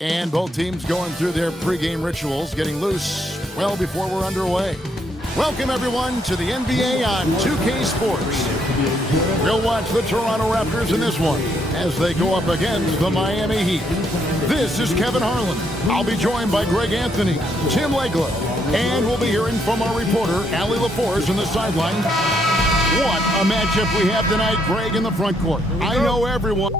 And both teams going through their pregame rituals, getting loose well before we're underway. Welcome, everyone, to the NBA on 2K Sports. We'll watch the Toronto Raptors in this one as they go up against the Miami Heat. This is Kevin Harlan. I'll be joined by Greg Anthony, Tim Legler, and we'll be hearing from our reporter, Allie LaForce, in the sideline. What a matchup we have tonight, Greg, in the front court. I know everyone.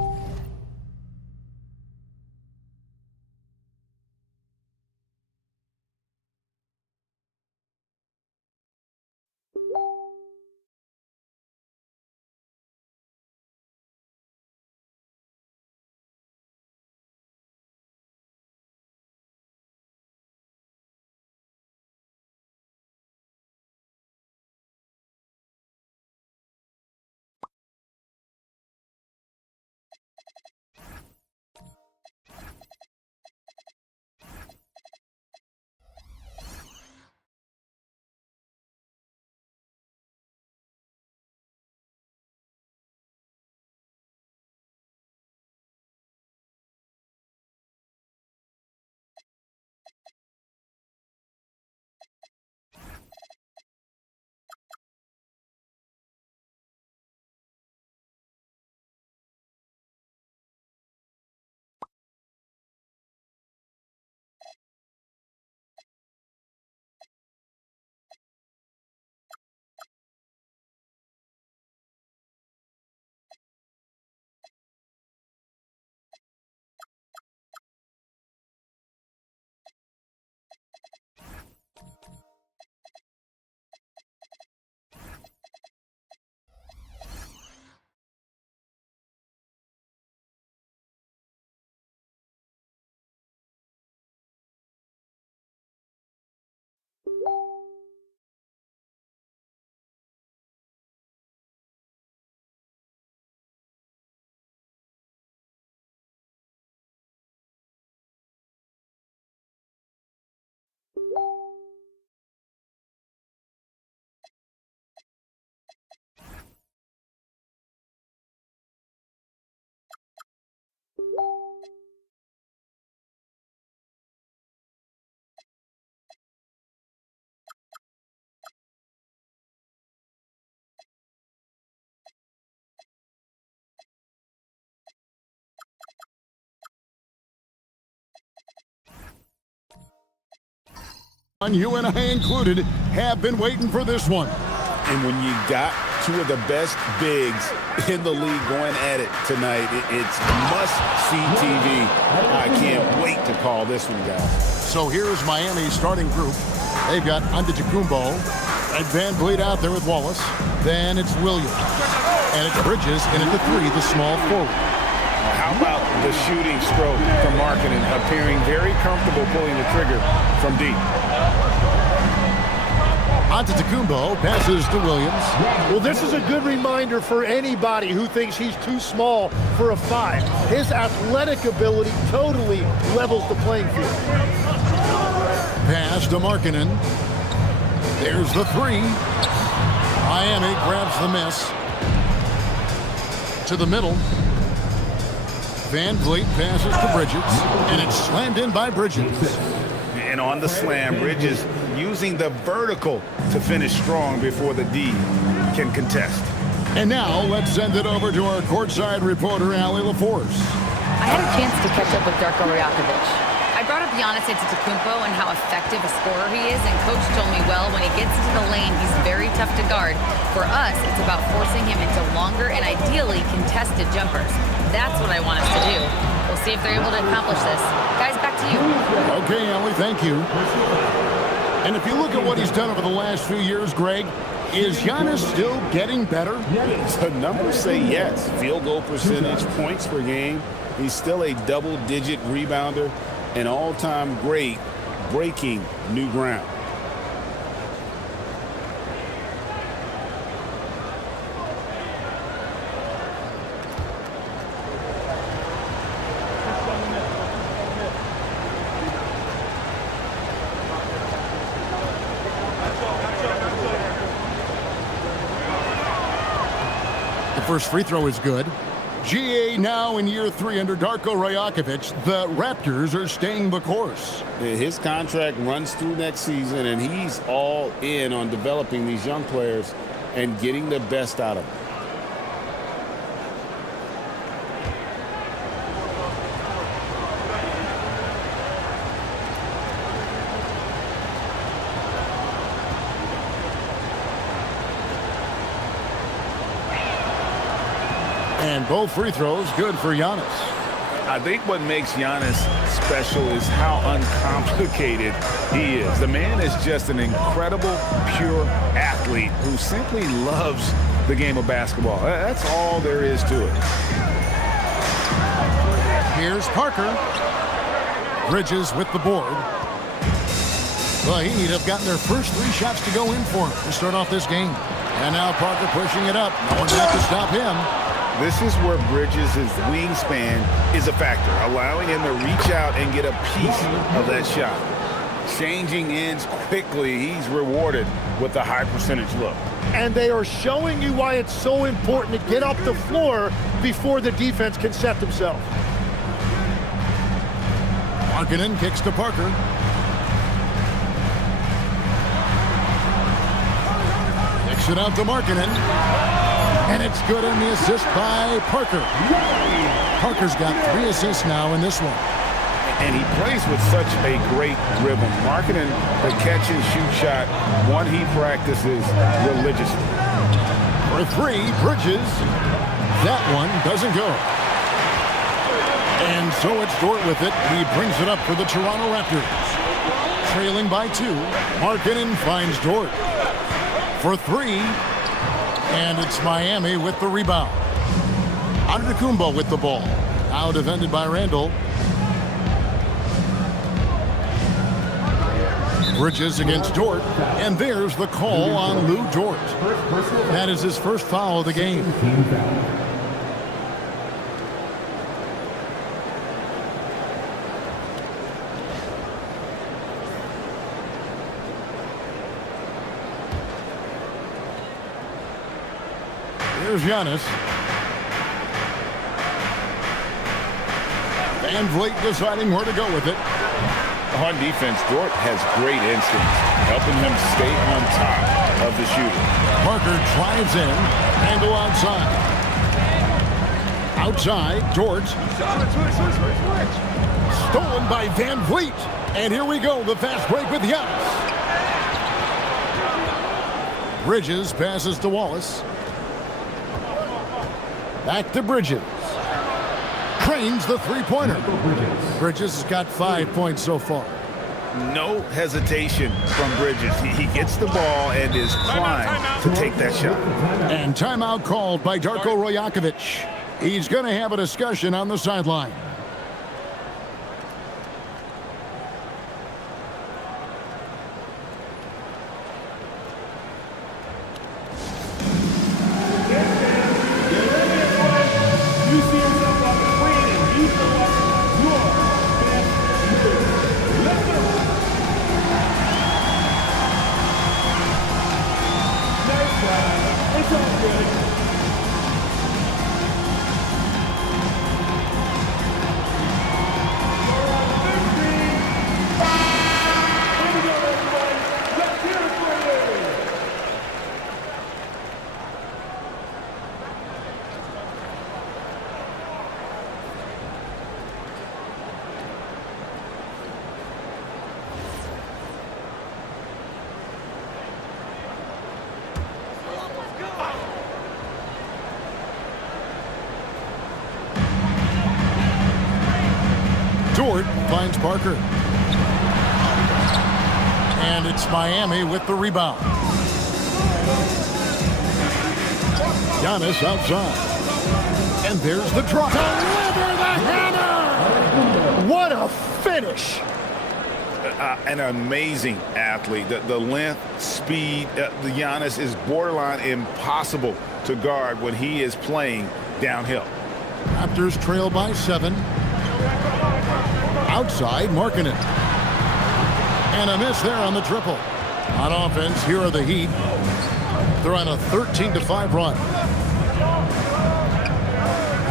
You and I included have been waiting for this one. And when you got two of the best bigs in the league going at it tonight, it's must-see TV. I can't wait to call this one, guys. So here's Miami's starting group. They've got Antetokounmpo and Van Vliet out there with Wallace. Then it's Williams. And it's Bridges in at the three, the small forward. How about the shooting stroke from Markkanen, appearing very comfortable pulling the trigger from deep. Antetokounmpo passes to Williams. Well, this is a good reminder for anybody who thinks he's too small for a five. His athletic ability totally levels the playing field. Pass to Markkanen. There's the three. Miami grabs the miss. To the middle. Van Vliet passes to Bridges, and it's slammed in by Bridges. And on the slam, Bridges using the vertical to finish strong before the D can contest. And now let's send it over to our courtside reporter, Allie LaForce. I had a chance to catch up with Darko Rajakovic. I brought up Giannis Antetokounmpo and how effective a scorer he is, and Coach told me, well, when he gets into the lane, he's very tough to guard. For us, it's about forcing him into longer and ideally contested jumpers. That's what I want us to do. We'll see if they're able to accomplish this. Guys, back to you. Okay, Allie, thank you. And if you look at what he's done over the last few years, Greg, is Giannis still getting better? The numbers say yes. Field goal percentage, points per game. He's still a double-digit rebounder, an all-time great, breaking new ground. The first free throw is good. GA now in year 3 under Darko Rajakovic. The Raptors are staying the course. His contract runs through next season, and he's all in on developing these young players and getting the best out of them. And both free throws good for Giannis. I think what makes Giannis special is how uncomplicated he is. The man is just an incredible, pure athlete who simply loves the game of basketball. That's all there is to it. Here's Parker. Bridges with the board. Well, he'd have gotten their first 3 shots to go in for him to start off this game. And now Parker pushing it up. No one's got to stop him. This is where Bridges' wingspan is a factor, allowing him to reach out and get a piece of that shot. Changing ends quickly, he's rewarded with a high percentage look. And they are showing you why it's so important to get up the floor before the defense can set themselves. Markkanen kicks to Parker. Kicks it out to Markkanen. And it's good on the assist by Parker. Parker's got 3 assists now in this one. And he plays with such a great rhythm. Markkanen, the catch-and-shoot shot, one he practices religiously. For 3, Bridges. That one doesn't go. And so it's Dort with it. He brings it up for the Toronto Raptors. Trailing by 2. Markkanen finds Dort. For 3. And it's Miami with the rebound. Antetokounmpo with the ball. Now defended by Randall. Bridges against Dort. And there's the call on Lou Dort. That is his first foul of the game. Here's Giannis. Van Vliet deciding where to go with it. On defense, Dort has great instincts, helping him stay on top of the shooter. Parker drives in. Randall outside. Outside, Dort. Stolen by Van Vliet. And here we go, the fast break with Giannis. Bridges passes to Wallace. Back to Bridges. Cranes the 3-pointer. Bridges has got 5 points so far. No hesitation from Bridges. He gets the ball and is primed to take that shot. And timeout called by Darko Rajakovic. He's going to have a discussion on the sideline. Dort finds Parker. And it's Miami with the rebound. Giannis outside. And there's the drop. Deliver the hammer! What a finish! An amazing athlete. The length, speed, the Giannis is borderline impossible to guard when he is playing downhill. Raptors trail by 7. Outside, Markkanen. And a miss there on the triple. On offense, here are the Heat. They're on a 13-5 run.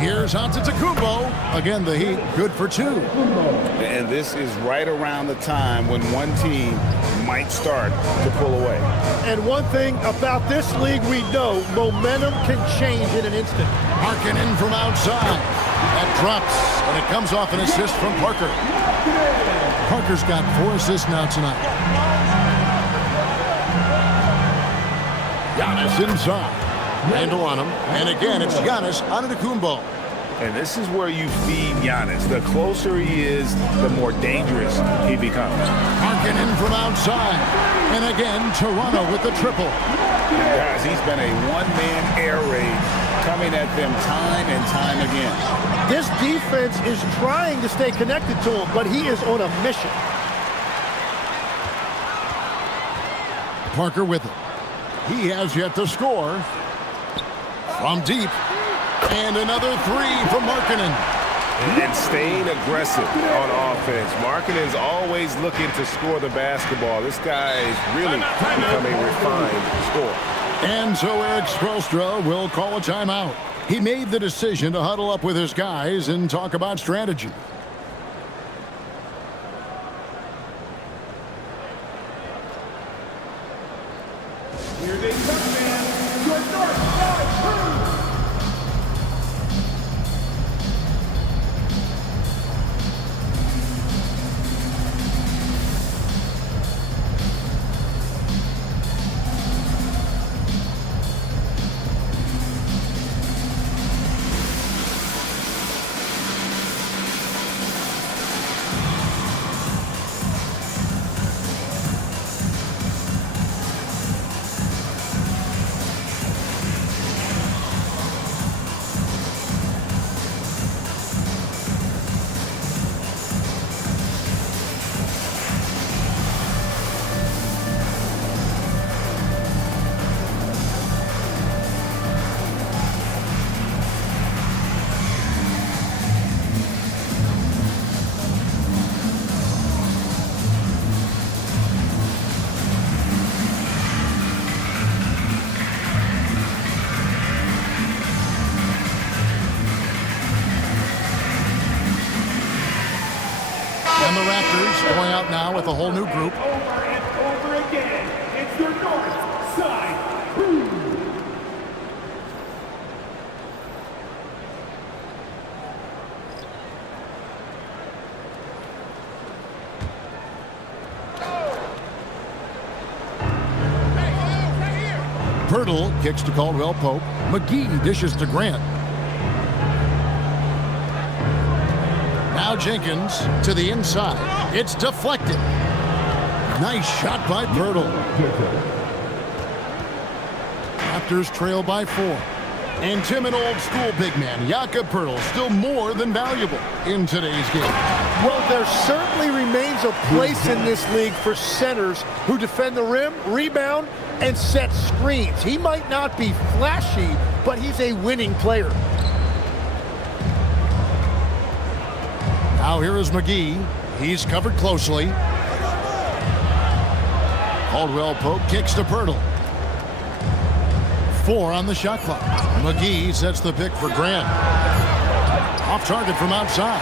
Here's Antetokounmpo. Again, the Heat good for 2. And this is right around the time when one team might start to pull away. And one thing about this league we know, momentum can change in an instant. Markkanen from outside. That drops, and it comes off an assist from Parker. Parker's got 4 assists now tonight. Giannis inside. Handle on him. And again, it's Giannis Antetokounmpo. And this is where you feed Giannis. The closer he is, the more dangerous he becomes. Markkanen from outside. And again, Toronto with the triple. Guys, he's been a one-man air raid coming at them time and time again. This defense is trying to stay connected to him, but he is on a mission. Parker with it. He has yet to score. From deep. And another 3 from Markkanen. And staying aggressive on offense. Markkanen's always looking to score the basketball. This guy is really become a refined scorer. And so Eric Spoelstra will call a timeout. He made the decision to huddle up with his guys and talk about strategy. Here they come, man. Your North Side Crew. And the Raptors going out now with a whole new group. Over and over again. It's your North Side Crew. Pirtle kicks to Caldwell Pope. McGee dishes to Grant. Now Jenkins to the inside. It's deflected. Nice shot by Pirtle. Raptors trail by 4. And timid old school big man Jakob Pirtle still more than valuable in today's game. Well, there certainly remains a place in this league for centers who defend the rim, rebound, and set screens. He might not be flashy, but he's a winning player. Now here is McGee. He's covered closely. Caldwell Pope kicks to Pirtle. 4 on the shot clock. McGee sets the pick for Grant. Off target from outside.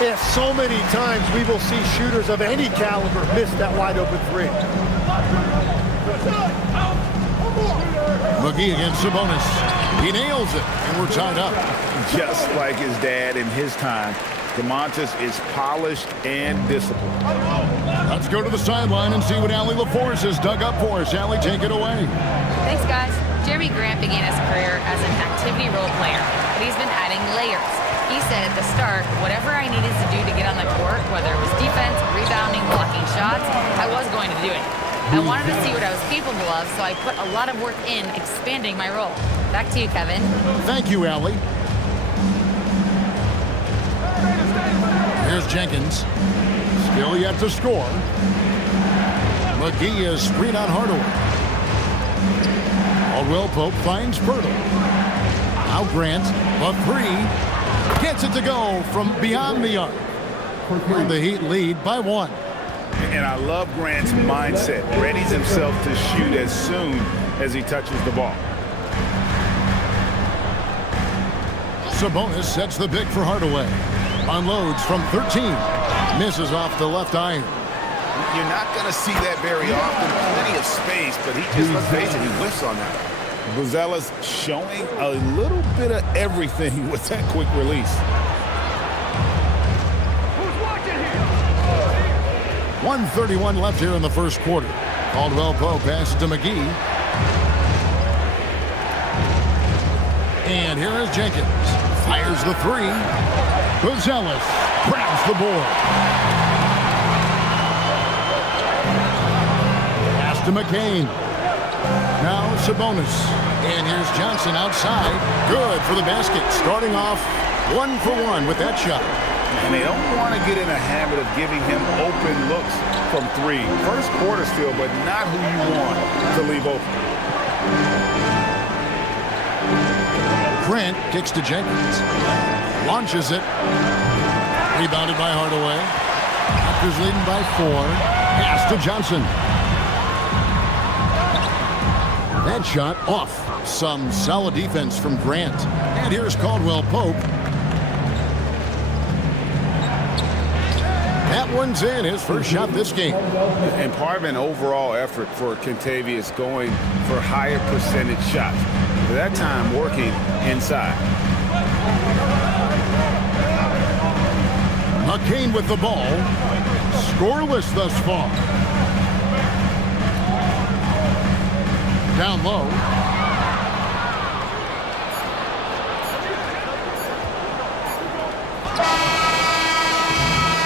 Yeah, so many times we will see shooters of any caliber miss that wide open 3. McGee against Sabonis. He nails it, and we're tied up. Just like his dad in his time, DeMontis is polished and disciplined. Let's go to the sideline and see what Allie LaForce has dug up for us. Allie, take it away. Thanks, guys. Jeremy Grant began his career as an activity role player, but he's been adding layers. He said at the start, whatever I needed to do to get on the court, whether it was defense, rebounding, blocking shots, I was going to do it. I wanted to see what I was capable of, so I put a lot of work in expanding my role. Back to you, Kevin. Thank you, Allie. Here's Jenkins. Still yet to score. McGee is screen on Hardaway. Caldwell Pope finds Pirtle. Now Grant, a 3. Gets it to go from beyond the arc. The Heat lead by 1. And I love Grant's mindset. Readies himself to shoot as soon as he touches the ball. Sabonis sets the pick for Hardaway. Unloads from 13. Misses off the left iron. You're not going to see that very often. Plenty of space, but he just, let's face it, he whiffs on that. Buzella's showing a little bit of everything with that quick release. 1:31 left here in the first quarter. Caldwell Pope passes to McGee. And here is Jenkins. Fires the three. Buzella's grabs the board. Pass to McCain. Now Sabonis. And here's Johnson outside. Good for the basket. Starting off 1-for-1 with that shot. And they don't want to get in a habit of giving him open looks from three. First quarter still, but not who you want to leave open. Grant kicks to Jenkins. Launches it. Rebounded by Hardaway. Raptors leading by 4. Pass to Johnson. That shot off. Some solid defense from Grant. And here's Caldwell Pope. That one's in, his first shot this game. And part of an overall effort for Kentavious going for higher percentage shots. But that time working inside. McCain with the ball. Scoreless thus far. Down low.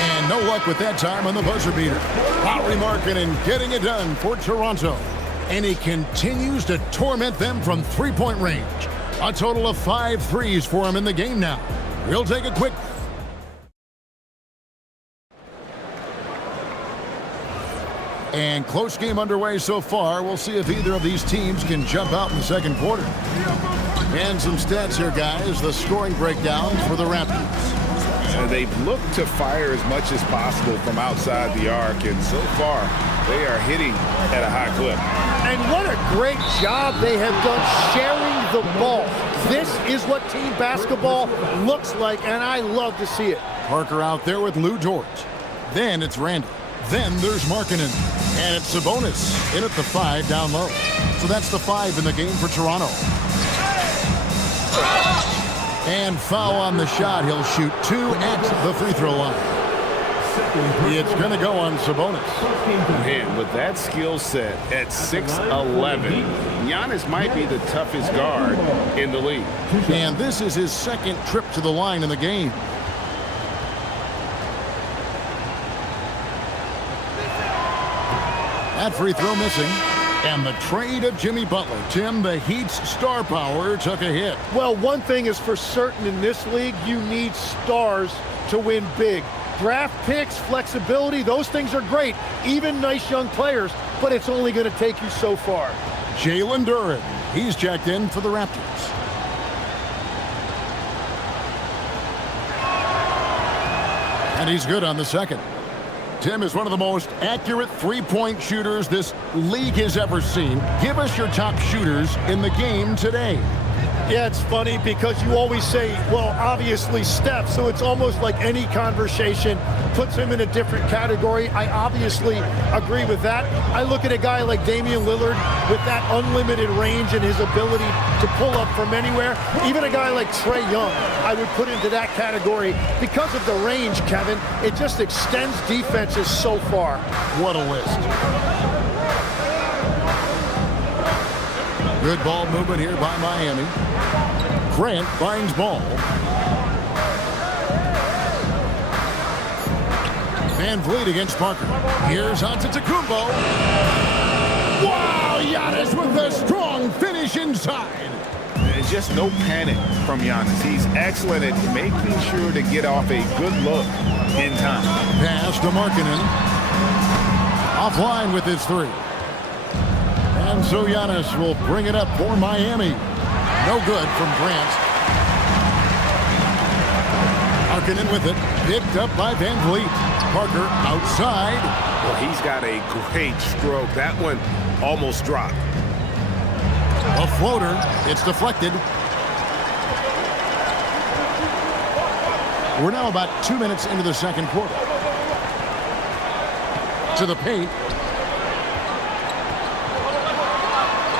And no luck with that time on the buzzer beater. Lauri Markkanen getting it done for Toronto. And he continues to torment them from three-point range. A total of 5 threes for him in the game now. We'll take a quick... And close game underway so far. We'll see if either of these teams can jump out in the second quarter. And some stats here, guys. The scoring breakdown for the Raptors. They've looked to fire as much as possible from outside the arc, and so far they are hitting at a high clip. And what a great job they have done sharing the ball. This is what team basketball looks like, and I love to see it. Parker out there with Lou Dort. Then it's Randall. Then there's Markkanen. And it's Sabonis in at the 5 down low. So that's the 5 in the game for Toronto. And foul on the shot. He'll shoot 2 at the free throw line. It's going to go on Sabonis. Man, with that skill set at 6'11", Giannis might be the toughest guard in the league. And this is his second trip to the line in the game. That free throw missing. And the trade of Jimmy Butler. Tim, the Heat's star power took a hit. Well, one thing is for certain in this league, you need stars to win big. Draft picks, flexibility, those things are great. Even nice young players, but it's only going to take you so far. Jalen Duren, he's checked in for the Raptors. And he's good on the second. Tim is one of the most accurate three-point shooters this league has ever seen. Give us your top shooters in the game today. Yeah, it's funny because you always say, well, obviously Steph, so it's almost like any conversation puts him in a different category. I obviously agree with that. I look at a guy like Damian Lillard with that unlimited range and his ability to pull up from anywhere. Even a guy like Trae Young, I would put into that category because of the range, Kevin. It just extends defenses so far. What a list. Good ball movement here by Miami. Grant finds ball. Van Vliet against Parker. Here's Antetokounmpo. Wow, Giannis with a strong finish inside. There's just no panic from Giannis. He's excellent at making sure to get off a good look in time. Pass to Markkanen. Offline with his 3. And so Giannis will bring it up for Miami. No good from Grant. Markkanen with it. Picked up by Van Vliet. Parker outside. Well, he's got a great stroke. That one almost dropped. A floater. It's deflected. We're now about 2 minutes into the second quarter. To the paint.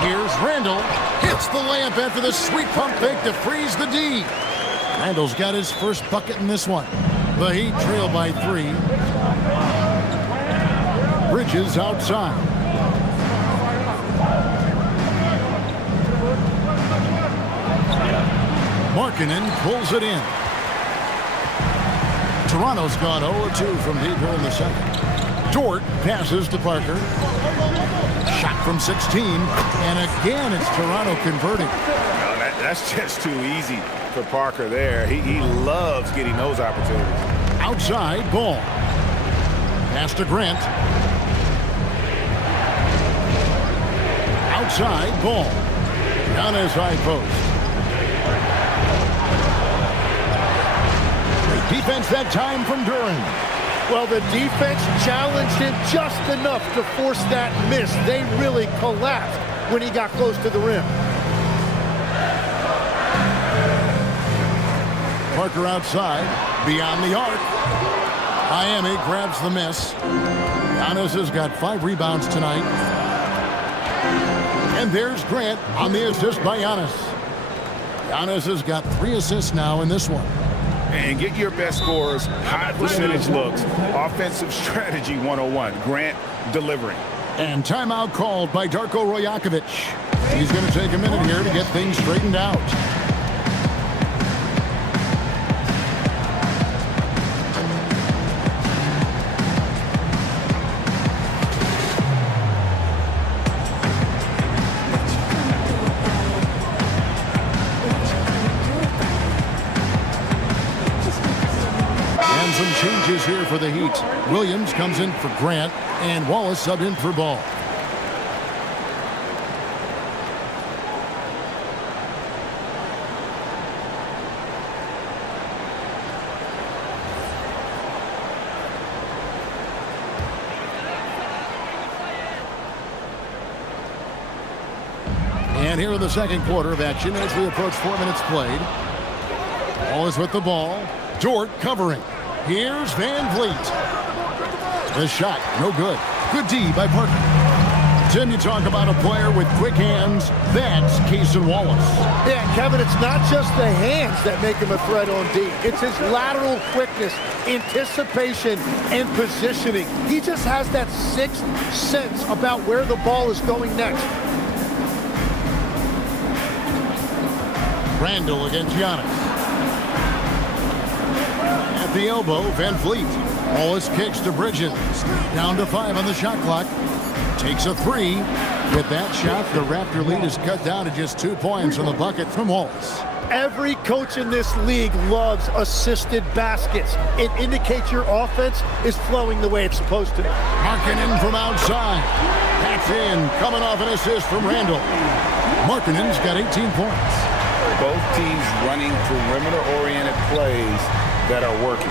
Here's Randall. Hits the layup after the sweet pump fake to freeze the D. Randall's got his first bucket in this one. The Heat trail by 3. Bridges outside. Markkanen pulls it in. Toronto's gone 0-2 from deep here in the second. Dort passes to Parker. Shot from 16. And again, it's Toronto converting. No, that's just too easy for Parker there. He loves getting those opportunities. Outside, Ball. Pass to Grant. Outside, Ball. On his high post. Great defense that time from Duran. Well, the defense challenged him just enough to force that miss. They really collapsed when he got close to the rim. Parker outside, beyond the arc. Miami grabs the miss. Giannis has got 5 rebounds tonight. And there's Grant on the assist by Giannis. Giannis has got 3 assists now in this one. And get your best scores, high percentage looks, offensive strategy 101. Grant delivering. And timeout called by Darko Rajakovic. He's going to take a minute here to get things straightened out. Some changes here for the Heat. Williams comes in for Grant, and Wallace subbed in for Ball. And here in the second quarter of action as we approach 4 minutes played. Wallace with the ball. Dort covering. Here's Van Vliet. The shot, no good. Good D by Parker. Tim, you talk about a player with quick hands. That's Cason Wallace. Yeah, Kevin, it's not just the hands that make him a threat on D. It's his lateral quickness, anticipation, and positioning. He just has that sixth sense about where the ball is going next. Randall against Giannis. At the elbow, Van Vliet. Wallace kicks to Bridges. Down to 5 on the shot clock. Takes a 3. With that shot, the Raptor lead is cut down to just 2 points on the bucket from Wallace. Every coach in this league loves assisted baskets. It indicates your offense is flowing the way it's supposed to. Markkanen from outside. That's in. Coming off an assist from Randall. Markkanen's got 18 points. Both teams running perimeter-oriented plays that are working.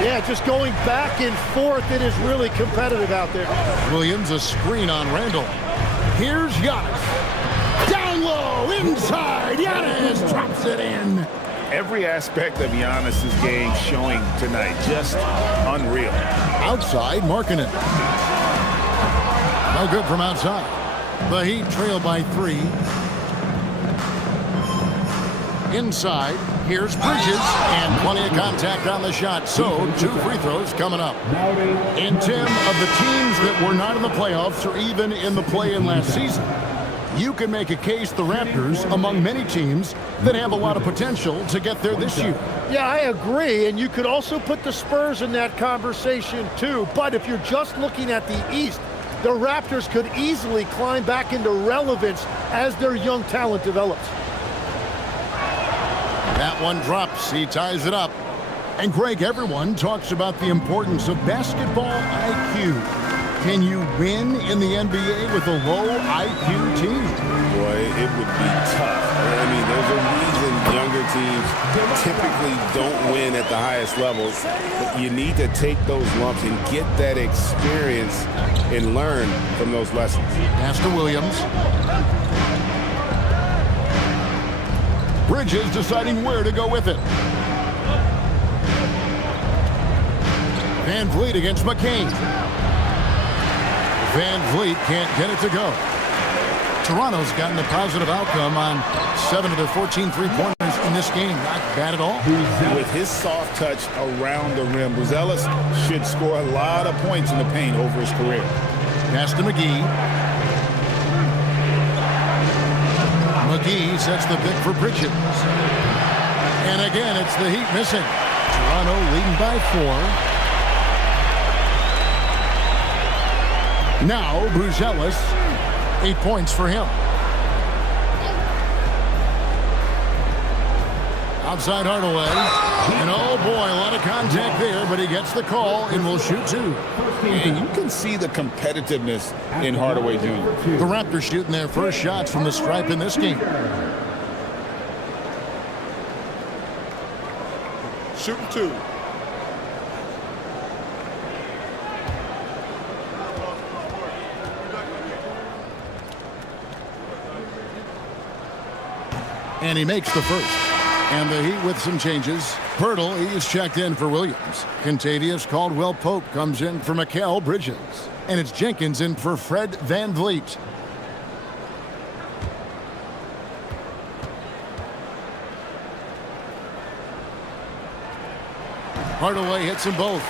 Yeah, just going back and forth. It is really competitive out there. Williams a screen on Randall. Here's Giannis. Down low, inside. Giannis drops it in. Every aspect of Giannis's game showing tonight. Just unreal. Outside, Markkanen. No good from outside. The Heat trail by 3. Inside, here's Bridges, and plenty of contact on the shot, so 2 free throws coming up. And Tim, of the teams that were not in the playoffs or even in the play-in last season, you can make a case the Raptors among many teams that have a lot of potential to get there this year. Yeah, I agree, and you could also put the Spurs in that conversation too, but if you're just looking at the East, the Raptors could easily climb back into relevance as their young talent develops. That one drops. He ties it up. And Greg, everyone talks about the importance of basketball IQ. Can you win in the NBA with a low IQ team? Boy, it would be tough. I mean, there's a reason younger teams typically don't win at the highest levels. But you need to take those lumps and get that experience and learn from those lessons. Pass to Williams. Bridges deciding where to go with it. Van Vliet against McCain. Van Vliet can't get it to go. Toronto's gotten a positive outcome on 7 of their 14 three-pointers in this game. Not bad at all. With his soft touch around the rim, Buzelis should score a lot of points in the paint over his career. Pass to McGee. McGee sets the pick for Bridges. And again, it's the Heat missing. Toronto leading by 4. Now, Buzelis, 8 points for him. Outside Hardaway. And oh boy, a lot of contact there, but he gets the call and will shoot 2. And you can see the competitiveness in Hardaway Jr. The Raptors shooting their first shots from the stripe in this game. Shooting 2. And he makes the first. And the Heat with some changes. Pirtle, he's checked in for Williams. Contavious Caldwell-Pope comes in for Mikal Bridges. And it's Jenkins in for Fred Van Vliet. Hardaway hits them both.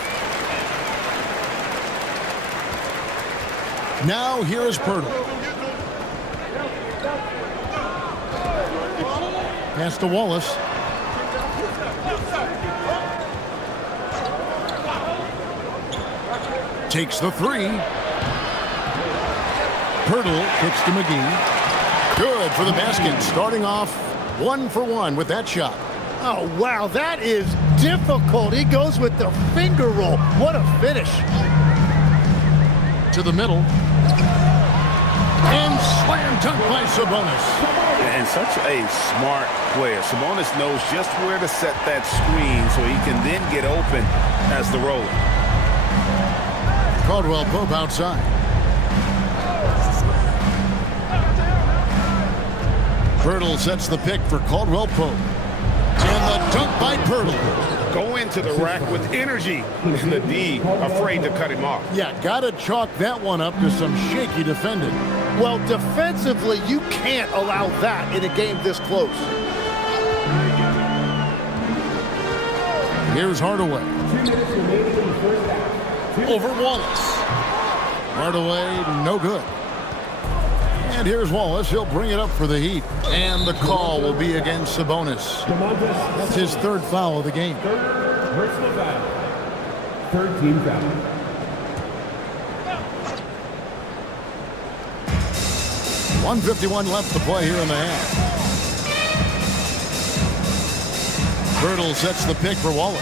Now here is Pirtle. Pass to Wallace. Takes the 3. Pirtle kicks to McGee. Good for the basket. Starting off 1 for 1 with that shot. Oh, wow, that is difficult. He goes with the finger roll. What a finish. To the middle. And slam dunk by Sabonis. And such a smart player. Sabonis knows just where to set that screen so he can then get open as the roller. Caldwell-Pope outside. Pirtle sets the pick for Caldwell-Pope. And the dunk by Pirtle. Go into the rack with energy. And the D afraid to cut him off. Yeah, gotta chalk that one up to some shaky defending. Well, defensively, you can't allow that in a game this close. Here's Hardaway. Over Wallace. Hardaway, no good. And here's Wallace. He'll bring it up for the Heat. And the call will be against Sabonis. That's his 3rd foul of the game. Personal foul. 3rd team foul. 1:51 left to play here in the half. Pirtle sets the pick for Wallace.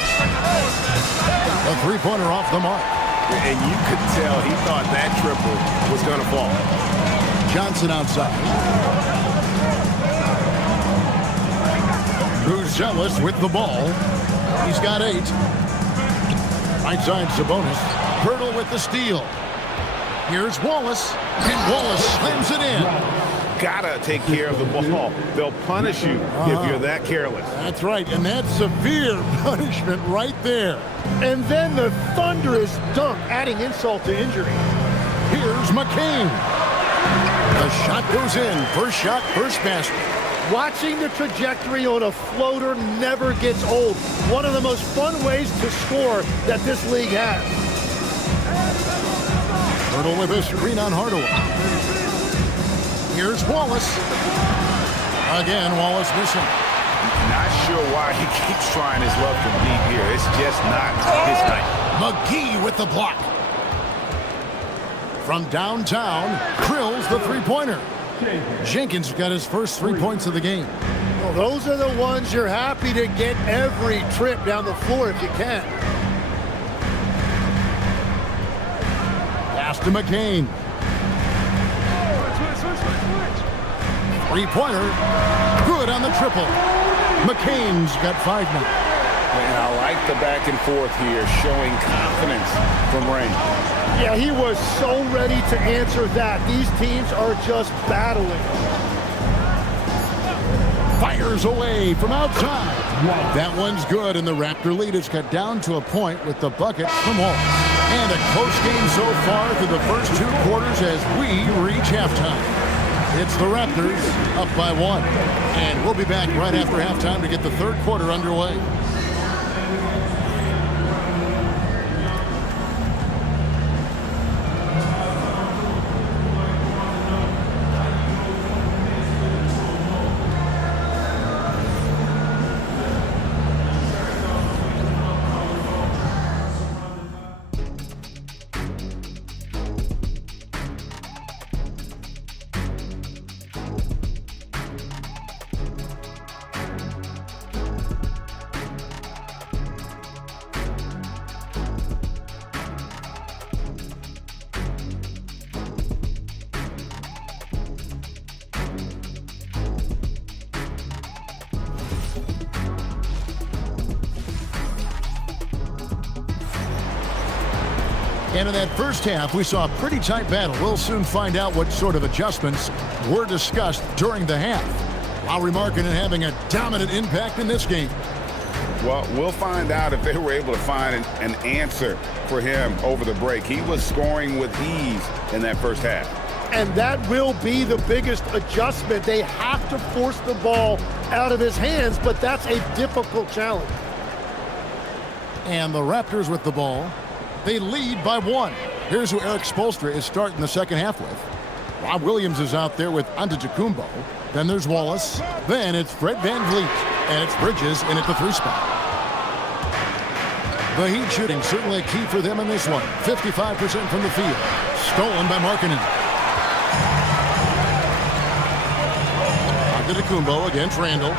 A 3-pointer off the mark. And you could tell he thought that triple was going to fall. Johnson outside. Buzelis with the ball. He's got 8. Right side Sabonis. Pirtle with the steal. Here's Wallace. And Wallace slams it in. Gotta take care of the ball. They'll punish you if you're that careless. That's right, and that's severe punishment right there. And then the thunderous dunk, adding insult to injury. Here's McCain. The shot goes in. First shot, first basket. Watching the trajectory on a floater never gets old. One of the most fun ways to score that this league has. Pirtle with a screen on Hardaway. Here's Wallace. Again, Wallace missing. Not sure why he keeps trying his luck from deep here. It's just not his night. McGee with the block. From downtown, drills the 3-pointer. Jenkins got his first 3 points of the game. Well, those are the ones you're happy to get every trip down the floor if you can. Pass to McCain. 3-pointer. Good on the triple. McCain's got 5 now. And I like the back and forth here, showing confidence from Rain. Yeah, he was so ready to answer that. These teams are just battling. Fires away from outside. That one's good, and the Raptor lead is cut down to a point with the bucket from Wall. And a close game so far through the first 2 quarters as we reach halftime. It's the Raptors up by 1. And we'll be back right after halftime to get the third quarter underway. And in that first half, we saw a pretty tight battle. We'll soon find out what sort of adjustments were discussed during the half. Lowry Markkanen having a dominant impact in this game. Well, we'll find out if they were able to find an answer for him over the break. He was scoring with ease in that first half. And that will be the biggest adjustment. They have to force the ball out of his hands, but that's a difficult challenge. And the Raptors with the ball. They lead by 1. Here's who Eric Spoelstra is starting the second half with. Rob Williams is out there with Antetokounmpo. Then there's Wallace. Then it's Fred VanVleet. And it's Bridges in at the 3 spot. The Heat shooting certainly a key for them in this one. 55% from the field. Stolen by Markkanen. Antetokounmpo against Randall.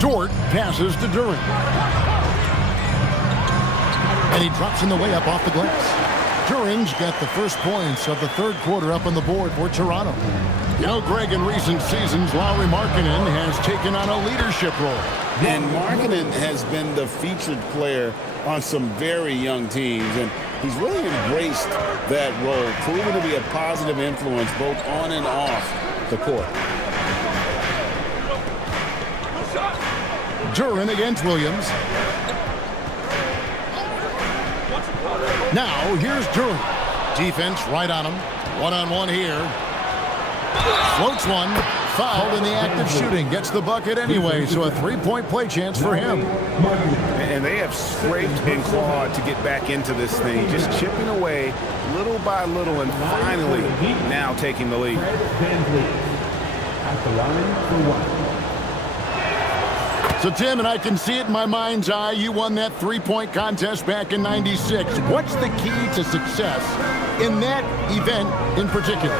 Dort passes to Duren. And he drops in the way up off the glass. Duren's got the first points of the third quarter up on the board for Toronto. You know, Greg, in recent seasons, Lowry Markkanen has taken on a leadership role. And Markkanen has been the featured player on some very young teams, and he's really embraced that role, proven to be a positive influence both on and off the court. Duren against Williams. Now, here's Duren. Defense right on him. One-on-one here. Floats one. Fouled in the act of shooting. Gets the bucket anyway, so a 3-point play chance for him. And they have scraped and clawed to get back into this thing, just chipping away little by little and finally now taking the lead. At the line for 1. So, Tim, and I can see it in my mind's eye, you won that 3-point contest back in '96. What's the key to success in that event in particular?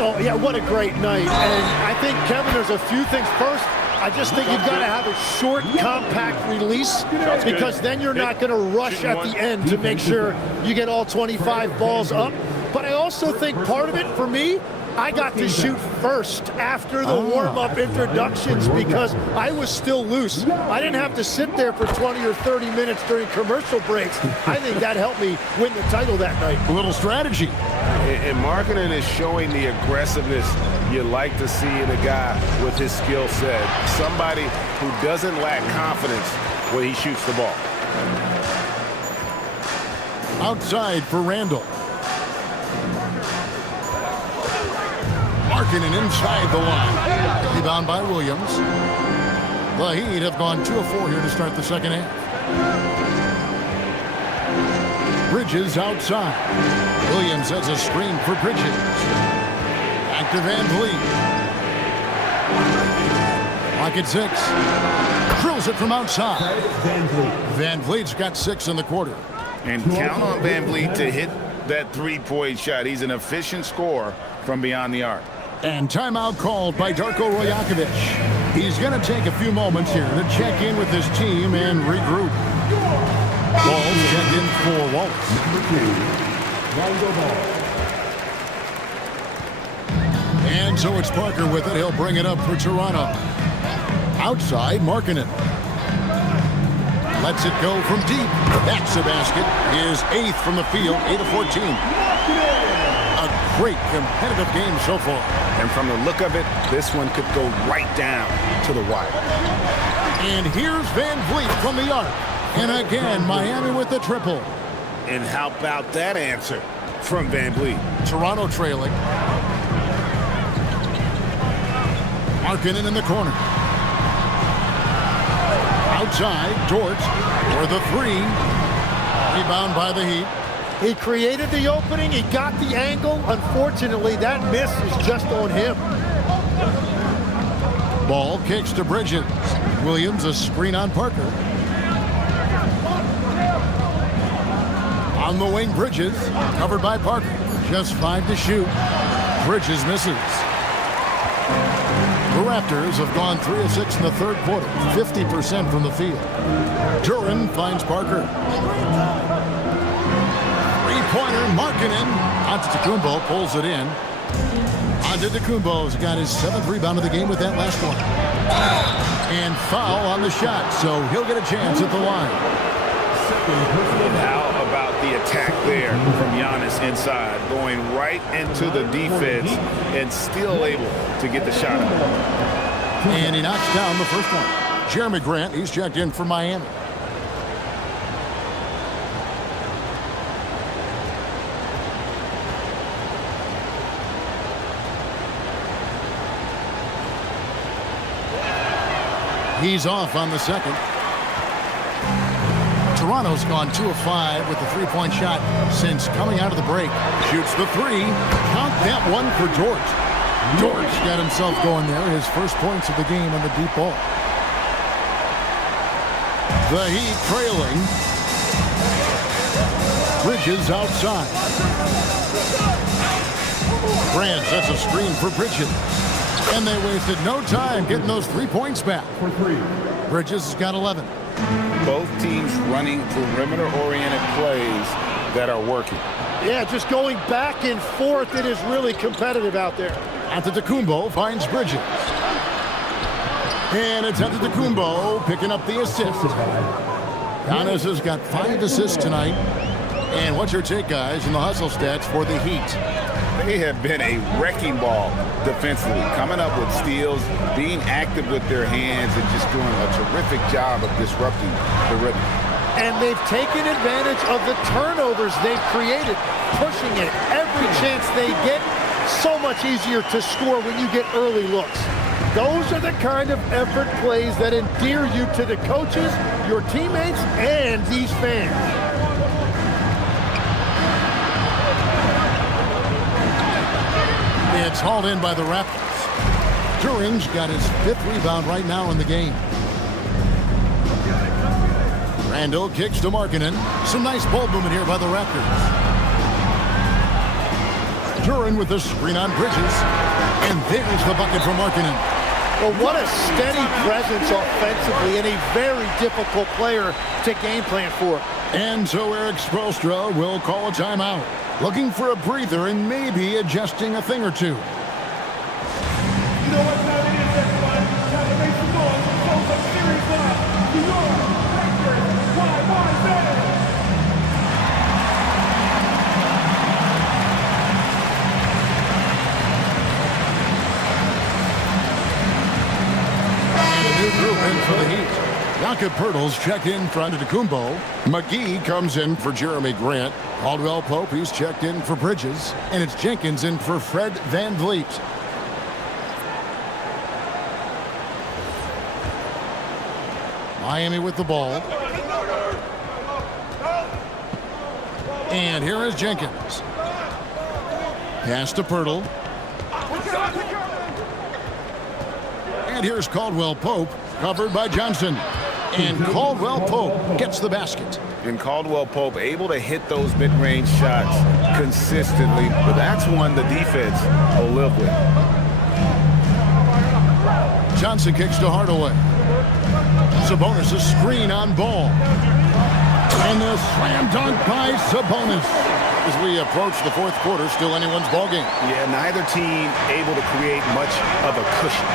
Oh, yeah, what a great night. And I think, Kevin, there's a few things. First, I just think you've got to have a short, compact release because then you're not going to rush at the end to make sure you get all 25 balls up. But I also think part of it, for me, I got to shoot first after the warm-up introductions because I was still loose. I didn't have to sit there for 20 or 30 minutes during commercial breaks. I think that helped me win the title that night. A little strategy. And Markkanen is showing the aggressiveness you like to see in a guy with his skill set. Somebody who doesn't lack confidence when he shoots the ball. Outside for Randall. Markkanen inside the line. Rebound by Williams. The Heat have gone 2 of 4 here to start the second half. Bridges outside. Williams has a screen for Bridges. Back to VanVleet. Clock at 6. Drills it from outside. VanVleet's got 6 in the quarter. And count on VanVleet to hit that 3-point shot. He's an efficient scorer from beyond the arc. And timeout called by Darko Rajakovic. He's going to take a few moments here to check in with his team and regroup. Walls checked in for Wallace. And so it's Parker with it. He'll bring it up for Toronto. Outside, Markkanen. Lets it go from deep. That's a basket. His 8th from the field, 8 of 14. A great competitive game so far. And from the look of it, this one could go right down to the wire. And here's Van Vliet from the arc. And again, Miami with the triple. And how about that answer from Van Vliet? Toronto trailing. Markkanen in the corner. Outside, Dort for the three. Rebound by the Heat. He created the opening. He got the angle. Unfortunately, that miss is just on him. Ball kicks to Bridges. Williams a screen on Parker. On the wing, Bridges covered by Parker. Just 5 to shoot. Bridges misses. The Raptors have gone 3 of 6 in the third quarter, 50% from the field. Duran finds Parker. Three-pointer, Markkanen. Antetokounmpo pulls it in. Antetokounmpo's got his 7th rebound of the game with that last one. And foul on the shot, so he'll get a chance at the line. How about the attack there from Giannis inside, going right into the defense and still able to get the shot up. And he knocks down the first one. Jeremy Grant, he's checked in for Miami. He's off on the second. Toronto's gone 2 of 5 with the three-point shot since coming out of the break. Shoots the three. Count that one for Dort. Dort's got himself going there. His first points of the game on the deep ball. The Heat trailing. Bridges outside. Grant sets a screen for Bridges. And they wasted no time getting those 3 points back. Bridges has got 11. Both teams running perimeter-oriented plays that are working. Yeah, just going back and forth. It is really competitive out there. Antetokounmpo finds Bridges. And it's Antetokounmpo picking up the assist. Giannis has got 5 assists tonight. And what's your take, guys, in the hustle stats for the Heat? They have been a wrecking ball defensively, coming up with steals, being active with their hands, and just doing a terrific job of disrupting the rhythm. And they've taken advantage of the turnovers they've created, pushing it every chance they get. So much easier to score when you get early looks. Those are the kind of effort plays that endear you to the coaches, your teammates, and these fans. It's hauled in by the Raptors. Duran's got his 5th rebound right now in the game. Randall kicks to Markkanen. Some nice ball movement here by the Raptors. Duran with the screen on Bridges. And there's the bucket from Markkanen. Well, what a steady presence offensively and a very difficult player to game plan for. And so Eric Spoelstra will call a timeout. Looking for a breather and maybe adjusting a thing or two. You know what time it is, everyone? Time to make some noise and close up Series 9. New York, Raptors, YYZ. The new group in for the Heat. Jakob Poeltl's checked in for Antetokounmpo. McGee comes in for Jeremy Grant. Caldwell Pope, he's checked in for Bridges. And it's Jenkins in for Fred Van Vliet. Miami with the ball. And here is Jenkins. Pass to Poeltl. And here's Caldwell Pope, covered by Johnson. And Caldwell Pope gets the basket. And Caldwell Pope able to hit those mid-range shots consistently, but that's one the defense will live with. Johnson kicks to Hardaway. Sabonis a screen on Ball. And the slam dunk by Sabonis. As we approach the fourth quarter, still anyone's ball game. Yeah, neither team able to create much of a cushion.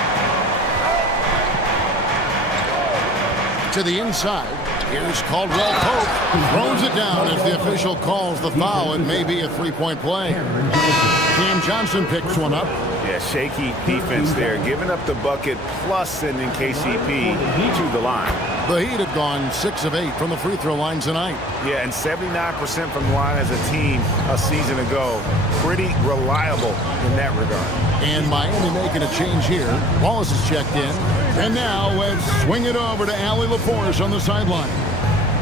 To the inside, Here's Caldwell Pope. Throws it down as the official calls the foul. It may be a three-point play. Cam Johnson picks one up. Yeah, shaky defense there. Giving up the bucket plus sending KCP to the line. The Heat have gone 6 of 8 from the free throw line tonight. Yeah, and 79% from the line as a team a season ago. Pretty reliable in that regard. And Miami making a change here. Wallace is checked in. And now let's swing it over to Allie LaForce on the sideline.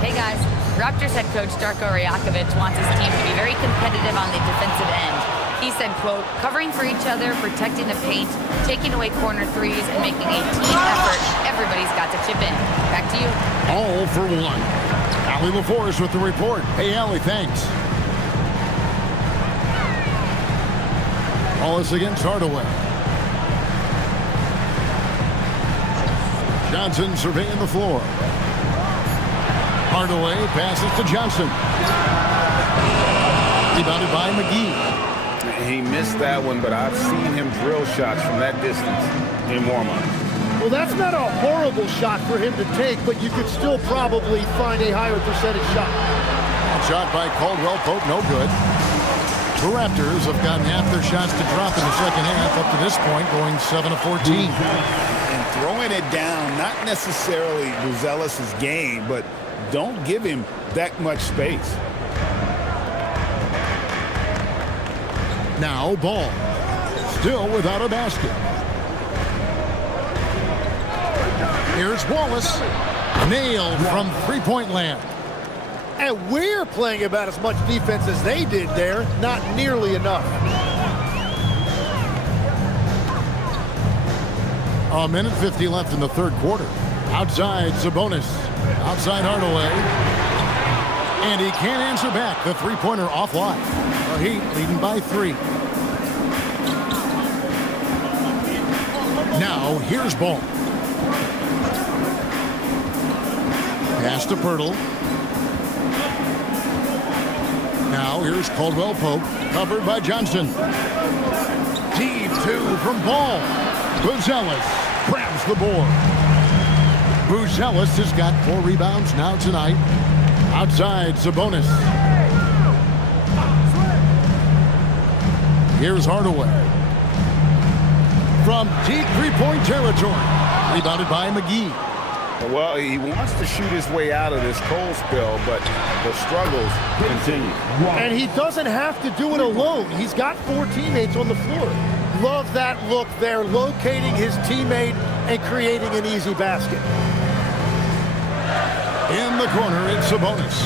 Hey guys, Raptors head coach Darko Rajakovic wants his team to be very competitive on the defensive end. He said, quote, covering for each other, protecting the paint, taking away corner threes, and making a team effort. Everybody's got to chip in. Back to you. All for one. Allie LaForce with the report. Hey, Allie, thanks. Wallace against Hardaway. Johnson surveying the floor. Hardaway passes to Johnson. Rebounded by McGee. He missed that one, but I've seen him drill shots from that distance in warm-up. Well, that's not a horrible shot for him to take, but you could still probably find a higher percentage shot. Shot by Caldwell Pope, no good. The Raptors have gotten half their shots to drop in the second half, up to this point, going 7 of 14. And throwing it down, not necessarily Buzelis' game, but don't give him that much space. Now Ball, still without a basket. Here's Wallace, nailed from three-point land. And we're playing about as much defense as they did there. Not nearly enough. A minute 50 left in the third quarter. Outside Sabonis, outside Hardaway. And he can't answer back. The three-pointer offline. The Heat leading by 3. Now, here's Ball. Pass to Pirtle. Now, here's Caldwell Pope, covered by Johnson. Deep 2 from Ball. Buzelis grabs the board. Buzelis has got 4 rebounds now tonight. Outside, Sabonis. Here's Hardaway. From deep three-point territory. Rebounded by McGee. Well, he wants to shoot his way out of this cold spell, but the struggles continue. And he doesn't have to do it alone. He's got 4 teammates on the floor. Love that look there, locating his teammate and creating an easy basket. In the corner, it's Sabonis.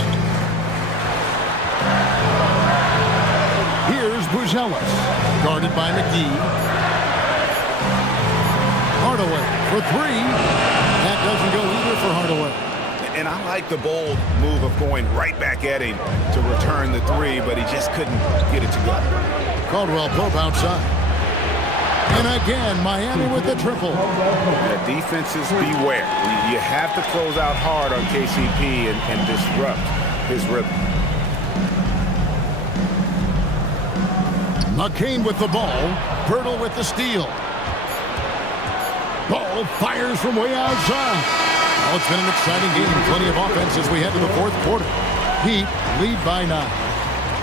Here's Buzelis, guarded by McGee. Hardaway for 3. That doesn't go either for Hardaway. And I like the bold move of going right back at him to return the 3, but he just couldn't get it to go. Caldwell Pope outside. And again, Miami with the triple. The defenses beware. You have to close out hard on KCP and disrupt his rhythm. McCain with the ball. Pirtle with the steal. Ball fires from way outside. Well, it's been an exciting game. Plenty of offense as we head to the fourth quarter. Heat lead by 9.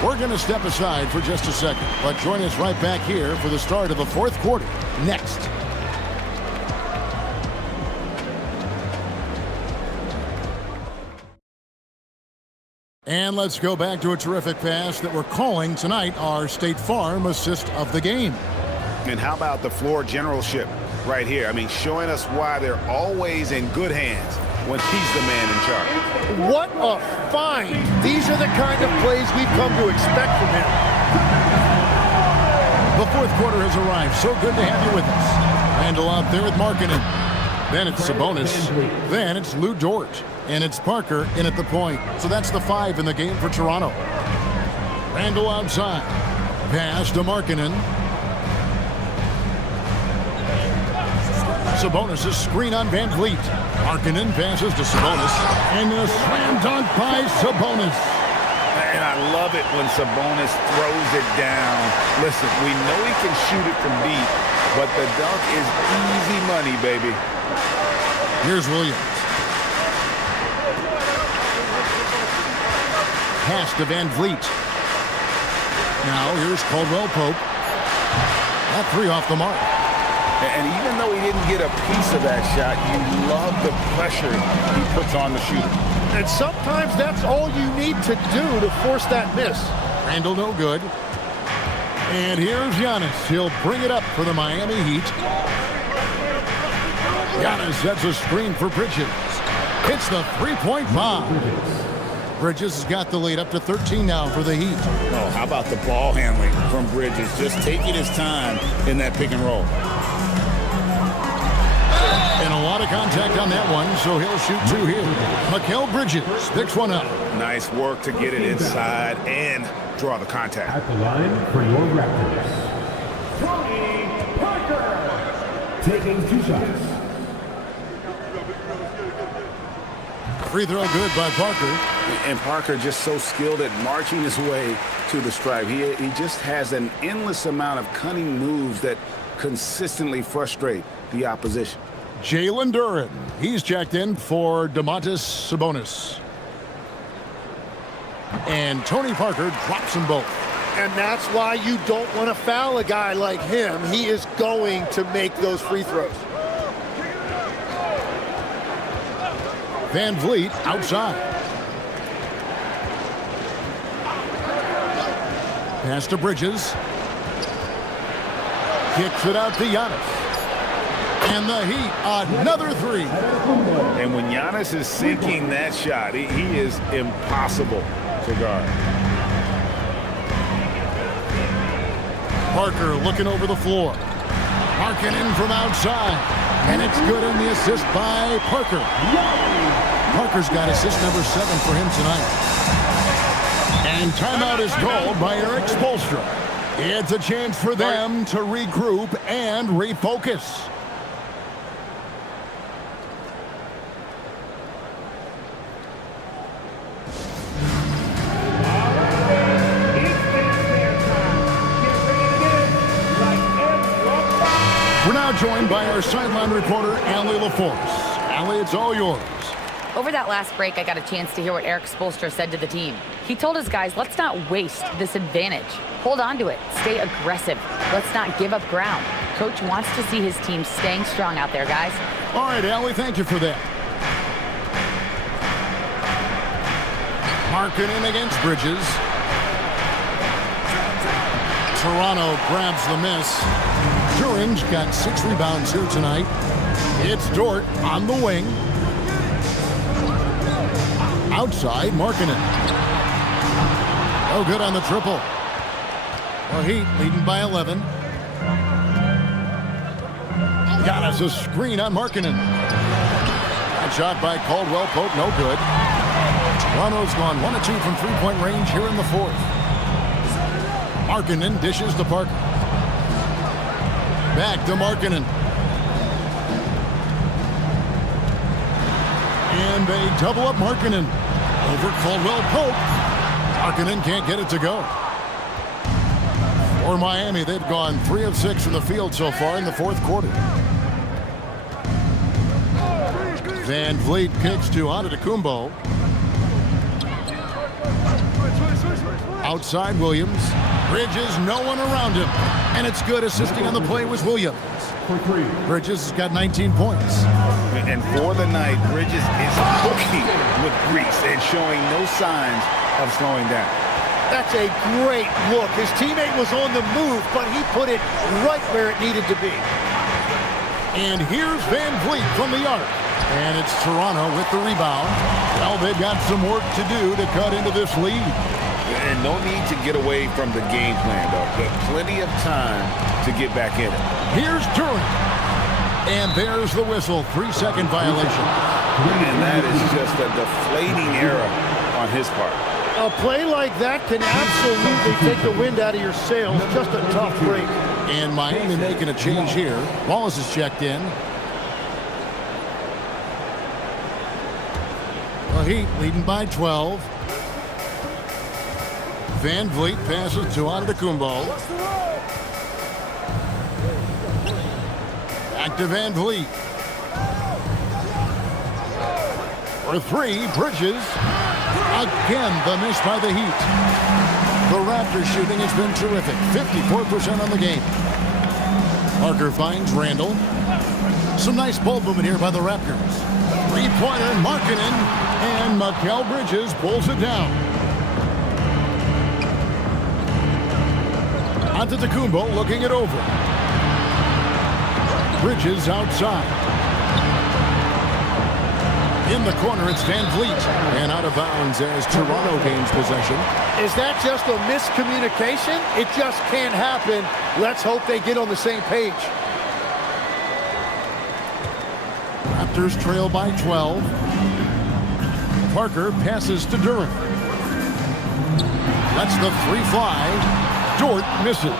We're going to step aside for just a second, but join us right back here for the start of the fourth quarter next. And let's go back to a terrific pass that we're calling tonight our State Farm assist of the game. And how about the floor generalship right here? I mean, showing us why they're always in good hands when he's the man in charge. What a find. These are the kind of plays we've come to expect from him. The fourth quarter has arrived. So good to have you with us. Randall out there with Markkanen. Then it's Sabonis. Then it's Lou Dort. And it's Parker in at the point. So that's the 5 in the game for Toronto. Randall outside. Pass to Markkanen. Sabonis' screen on Van Vliet. Markkanen passes to Sabonis. And a slam dunk by Sabonis. And I love it when Sabonis throws it down. Listen, we know he can shoot it from deep, but the dunk is easy money, baby. Here's Williams. Pass to Van Vliet. Now here's Caldwell Pope. That three off the mark. And even though he didn't get a piece of that shot, you love the pressure he puts on the shooter. And sometimes that's all you need to do to force that miss. Randall no good. And here's Giannis. He'll bring it up for the Miami Heat. Giannis sets a screen for Bridges. Hits the three-point bomb. Bridges has got the lead up to 13 now for the Heat. Oh, how about the ball handling from Bridges? Just taking his time in that pick and roll. And a lot of contact on that one, so he'll shoot two here. Mikal Bridges picks one up. Nice work to get it inside and draw the contact. At the line for your Raptors, Tony Parker, taking 2 shots. Free throw good by Parker. And Parker just so skilled at marching his way to the stripe. He just has an endless amount of cunning moves that consistently frustrate the opposition. Jalen Duren. He's checked in for Domantas Sabonis. And Tony Parker drops them both. And that's why you don't want to foul a guy like him. He is going to make those free throws. Van Vliet outside. Pass to Bridges. Kicks it out to Giannis. And the Heat, another three. And when Giannis is sinking that shot, he is impossible to guard. Parker looking over the floor. Markkanen from outside. And it's good in the assist by Parker. Parker's got assist number 7 for him tonight. And timeout is called by Eric Spoelstra. It's a chance for them to regroup and refocus. We're now joined by our sideline reporter, Allie LaForce. Allie, it's all yours. Over that last break, I got a chance to hear what Eric Spoelstra said to the team. He told his guys, let's not waste this advantage. Hold on to it. Stay aggressive. Let's not give up ground. Coach wants to see his team staying strong out there, guys. All right, Allie, thank you for that. Markkanen against Bridges. Toronto grabs the miss. Duren's got 6 rebounds here tonight. It's Dort on the wing. Outside, Markkanen. Oh, good on the triple. The Heat leading by 11. Giannis a screen on Markkanen. That shot by Caldwell Pope, no good. Toronto's gone 1 of 2 from three-point range here in the fourth. Markkanen dishes to Parker. Back to Markkanen. And they double up Markkanen over Caldwell Pope. Markkanen can't get it to go. For Miami, they've gone 3 of 6 from the field so far in the fourth quarter. Van Vliet kicks to Antetokounmpo. Outside Williams. Bridges, no one around him. And it's good. Assisting on the play was Williams. Bridges has got 19 points. And for the night, Bridges is cooking with grease and showing no signs of slowing down. That's a great look. His teammate was on the move, but he put it right where it needed to be. And here's Van Vliet from the arc. And it's Toronto with the rebound. Well, they've got some work to do to cut into this lead. And no need to get away from the game plan, though. But plenty of time to get back in it. Here's Duren. And there's the whistle. 3-second violation. And that is just a deflating error on his part. A play like that can absolutely take the wind out of your sails. Just a tough break. And Miami making a change here. Wallace is checked in. The Heat leading by 12. Van Vliet passes to Antetokounmpo. Back to Van Vliet. For 3, Bridges. Again, the miss by the Heat. The Raptors shooting has been terrific. 54% on the game. Parker finds Randall. Some nice ball movement here by the Raptors. Three-pointer, Markkanen, and Mikal Bridges pulls it down. Antetokounmpo looking it over. Bridges outside. In the corner, it's Van Vliet. And out of bounds as Toronto gains possession. Is that just a miscommunication? It just can't happen. Let's hope they get on the same page. Raptors trail by 12. Parker passes to Duren. Lets the three fly. Dort misses.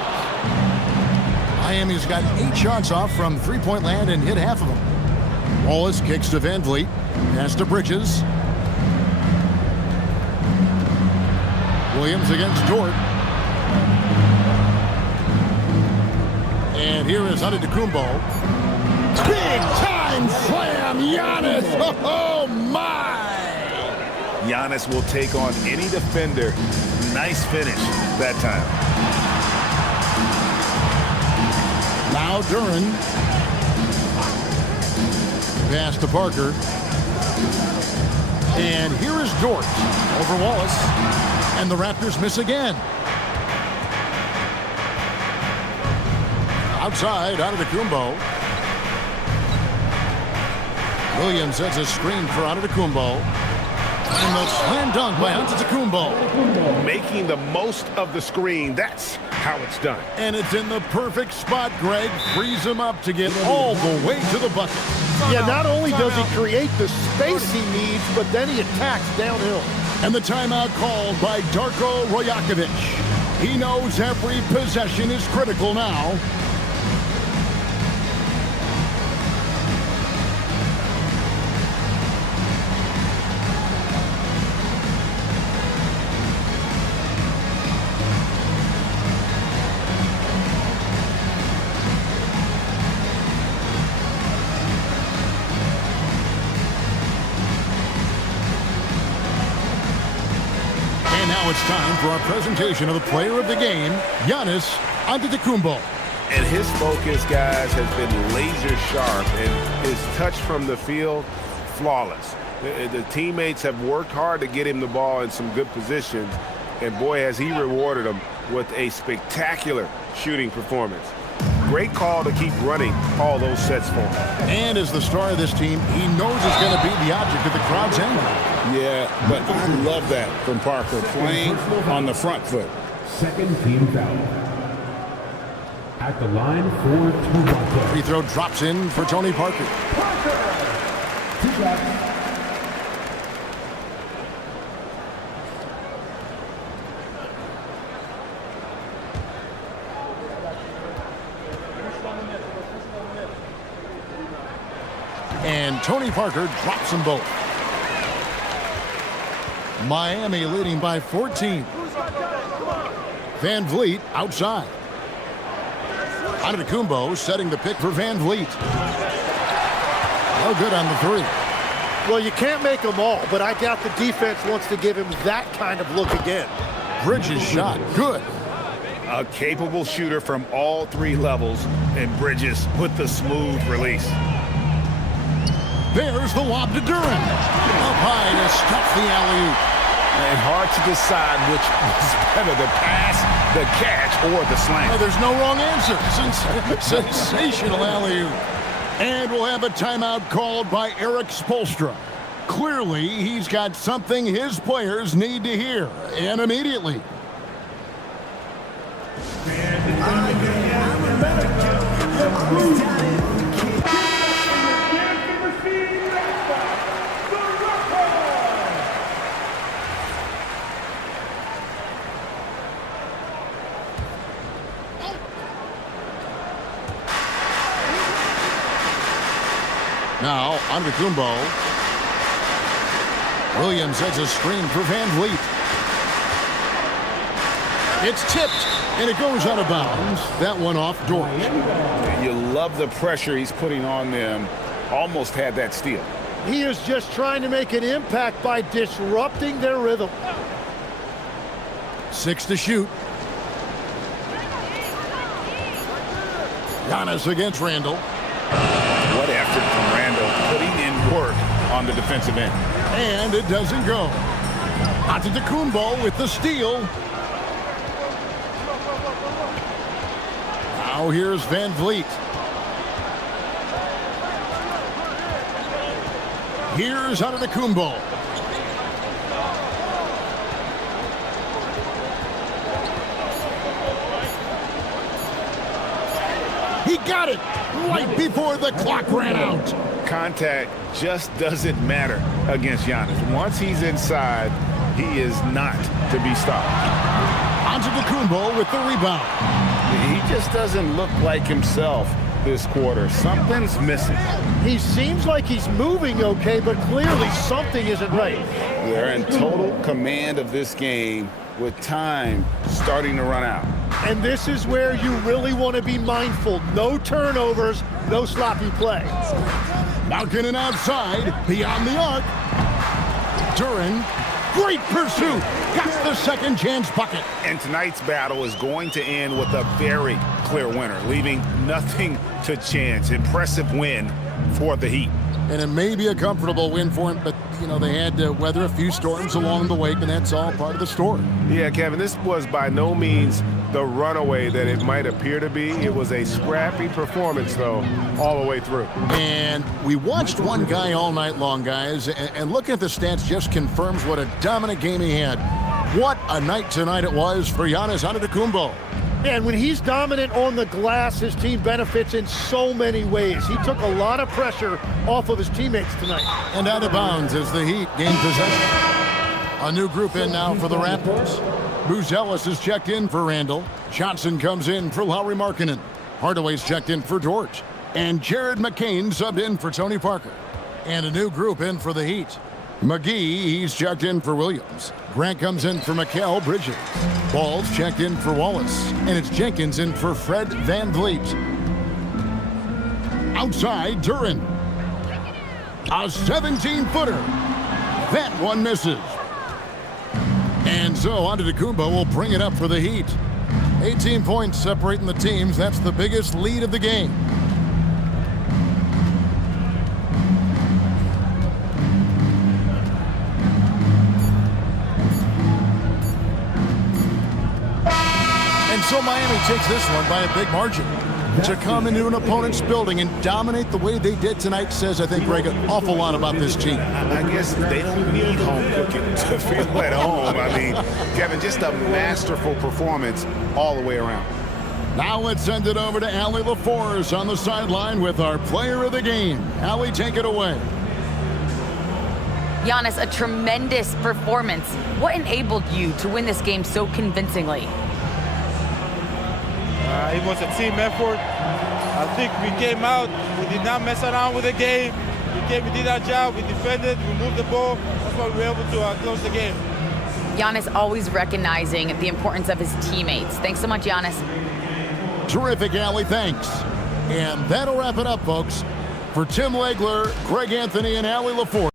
Miami's got 8 shots off from three-point land and hit half of them. Wallace kicks to Van Vliet. Pass to Bridges. Williams against Dort. And here is Antetokounmpo. Big time slam, Giannis. Oh my! Giannis will take on any defender. Nice finish that time. Now Duren. Pass to Parker. And here is Dort over Wallace. And the Raptors miss again. Outside, Antetokounmpo. Williams sets a screen for Antetokounmpo. And the slam dunk by Antetokounmpo. Making the most of the screen. That's how it's done. And it's in the perfect spot, Greg. Frees him up to get all the way to the bucket. Yeah, not only does he create the space he needs, but then he attacks downhill. And the timeout called by Darko Rajakovic. He knows every possession is critical now. Now it's time for our presentation of the player of the game, Giannis Antetokounmpo. And his focus, guys, has been laser sharp, and his touch from the field, flawless. The teammates have worked hard to get him the ball in some good positions, and boy, has he rewarded them with a spectacular shooting performance. Great call to keep running all those sets for him. And as the star of this team, he knows it's going to be the object of the crowd's anger. Yeah, but I love that from Parker, playing on the front foot. Second team foul. At the line for Toronto. Free throw drops in for Tony Parker. Parker! 2 shots. And Tony Parker drops them both. Miami leading by 14. Van Vliet outside. Antetokounmpo setting the pick for Van Vliet. No good on the three. Well, you can't make them all, but I doubt the defense wants to give him that kind of look again. Bridges shot. Good. A capable shooter from all 3 levels, and Bridges with the smooth release. There's the lob to Duren. Up high to stuff the alley-oop. And hard to decide which is better, the pass, the catch, or the slam. Oh, there's no wrong answer. Sensational alley-oop. And we'll have a timeout called by Eric Spoelstra. Clearly, he's got something his players need to hear, and immediately. Now, Antetokounmpo. Williams has a screen for Van Vliet. It's tipped, and it goes out of bounds. That one off Dort. You love the pressure he's putting on them. Almost had that steal. He is just trying to make an impact by disrupting their rhythm. 6 to shoot. Giannis against Randall. What effort from Randall, putting in work on the defensive end. And it doesn't go. Antetokounmpo with the steal. Now here's Van Vliet. Here's Antetokounmpo. He got it right before the clock ran out. Contact just doesn't matter against Giannis. Once he's inside, he is not to be stopped. Antetokounmpo with the rebound. He just doesn't look like himself this quarter. Something's missing. He seems like he's moving okay, but clearly something isn't right. They're in total command of this game with time starting to run out. And this is where you really want to be mindful. No turnovers, no sloppy play. Markkanen outside, beyond the arc. Duran, great pursuit. Got the second chance bucket. And tonight's battle is going to end with a very clear winner, leaving nothing to chance. Impressive win for the Heat. And it may be a comfortable win for him, but, you know, they had to weather a few storms along the way, and that's all part of the story. Yeah, Kevin, this was by no means the runaway that it might appear to be. It was a scrappy performance, though, all the way through. And we watched one guy all night long, guys, and looking at the stats just confirms what a dominant game he had. What a night tonight it was for Giannis Antetokounmpo. And when he's dominant on the glass, his team benefits in so many ways. He took a lot of pressure off of his teammates tonight. And out of bounds as the Heat gain possession. A new group in now for the Raptors. Buzelis is checked in for Randall. Johnson comes in for Lauri Markkanen. Hardaway's checked in for Dort. And Jared McCain subbed in for Tony Parker. And a new group in for the Heat. McGee, he's checked in for Williams. Grant comes in for Mikal Bridges. Ball's checked in for Wallace. And it's Jenkins in for Fred Van Vliet. Outside, Duran. A 17-footer. That one misses. And so Antetokounmpo will bring it up for the Heat. 18 points separating the teams. That's the biggest lead of the game. And so Miami takes this one by a big margin. To come into an opponent's building and dominate the way they did tonight says, I think, Greg, an awful lot about this team. I guess they don't need home cooking to feel at home. I mean, Kevin, just a masterful performance all the way around. Now let's send it over to Allie LaForce on the sideline with our player of the game. Allie, take it away. Giannis, a tremendous performance. What enabled you to win this game so convincingly? It was a team effort. I think we came out, we did not mess around with the game. We did our job, we defended, we moved the ball. That's why we were able to close the game. Giannis always recognizing the importance of his teammates. Thanks so much, Giannis. Terrific, Allie, thanks. And that'll wrap it up, folks. For Tim Legler, Greg Anthony, and Allie LaForce.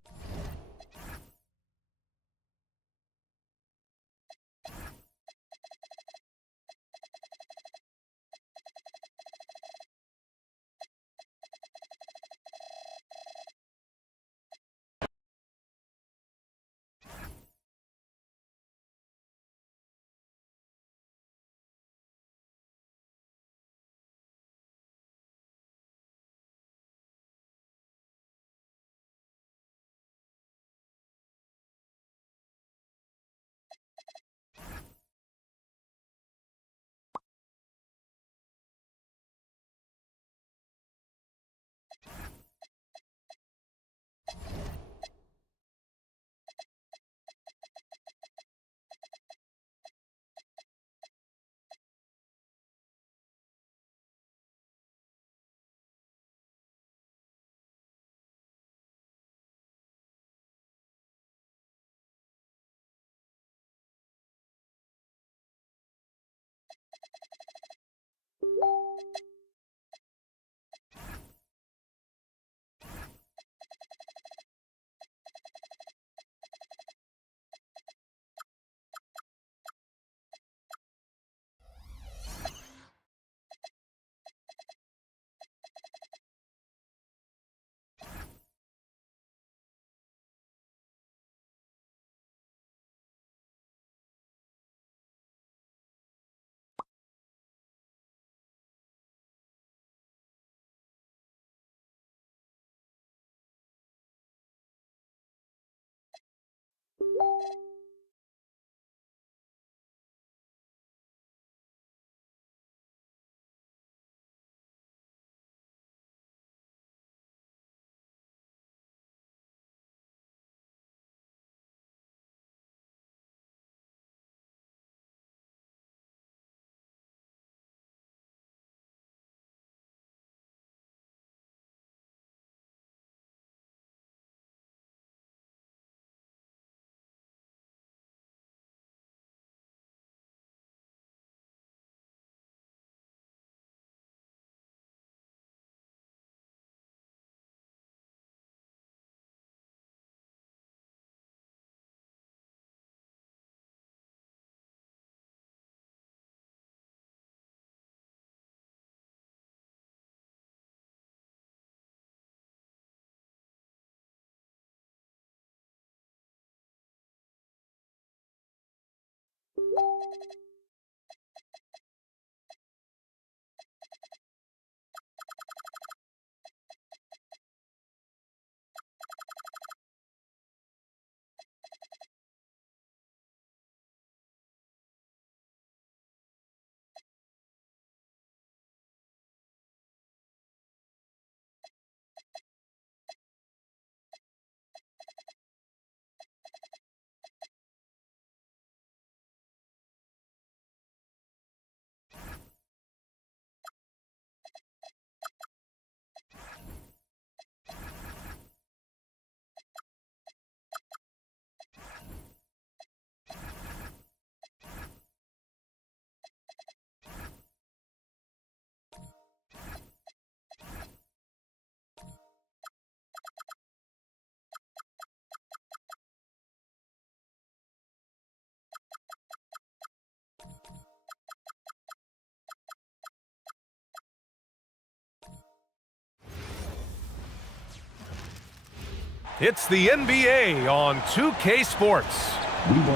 It's the NBA on 2K Sports.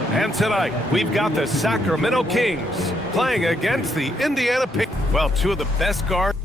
And tonight, we've got the Sacramento Kings playing against the Indiana Well, two of the best guards.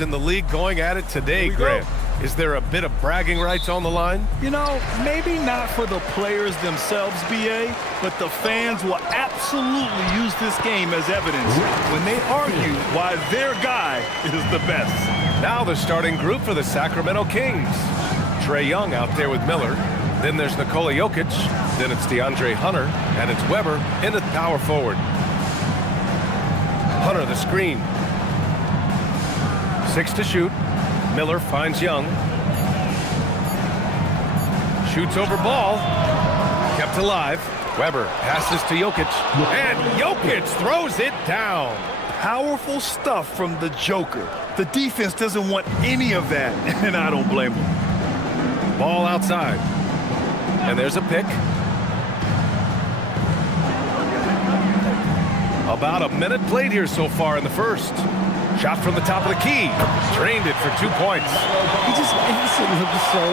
In the league going at it today, Grant. Is there a bit of bragging rights on the line? You know, maybe not for the players themselves, BA, but the fans will absolutely use this game as evidence when they argue why their guy is the best. Now the starting group for the Sacramento Kings. Trae Young out there with Miller. Then there's Nikola Jokic. Then it's DeAndre Hunter. And it's Weber in the power forward. Hunter the screen. 6 to shoot. Miller finds Young. Shoots over ball. Kept alive. Weber passes to Jokic. And Jokic throws it down. Powerful stuff from the Joker. The defense doesn't want any of that, and I don't blame them. Ball outside. And there's a pick. About a minute played here so far in the first. Shot from the top of the key. Drained it for 2 points. He just makes it look so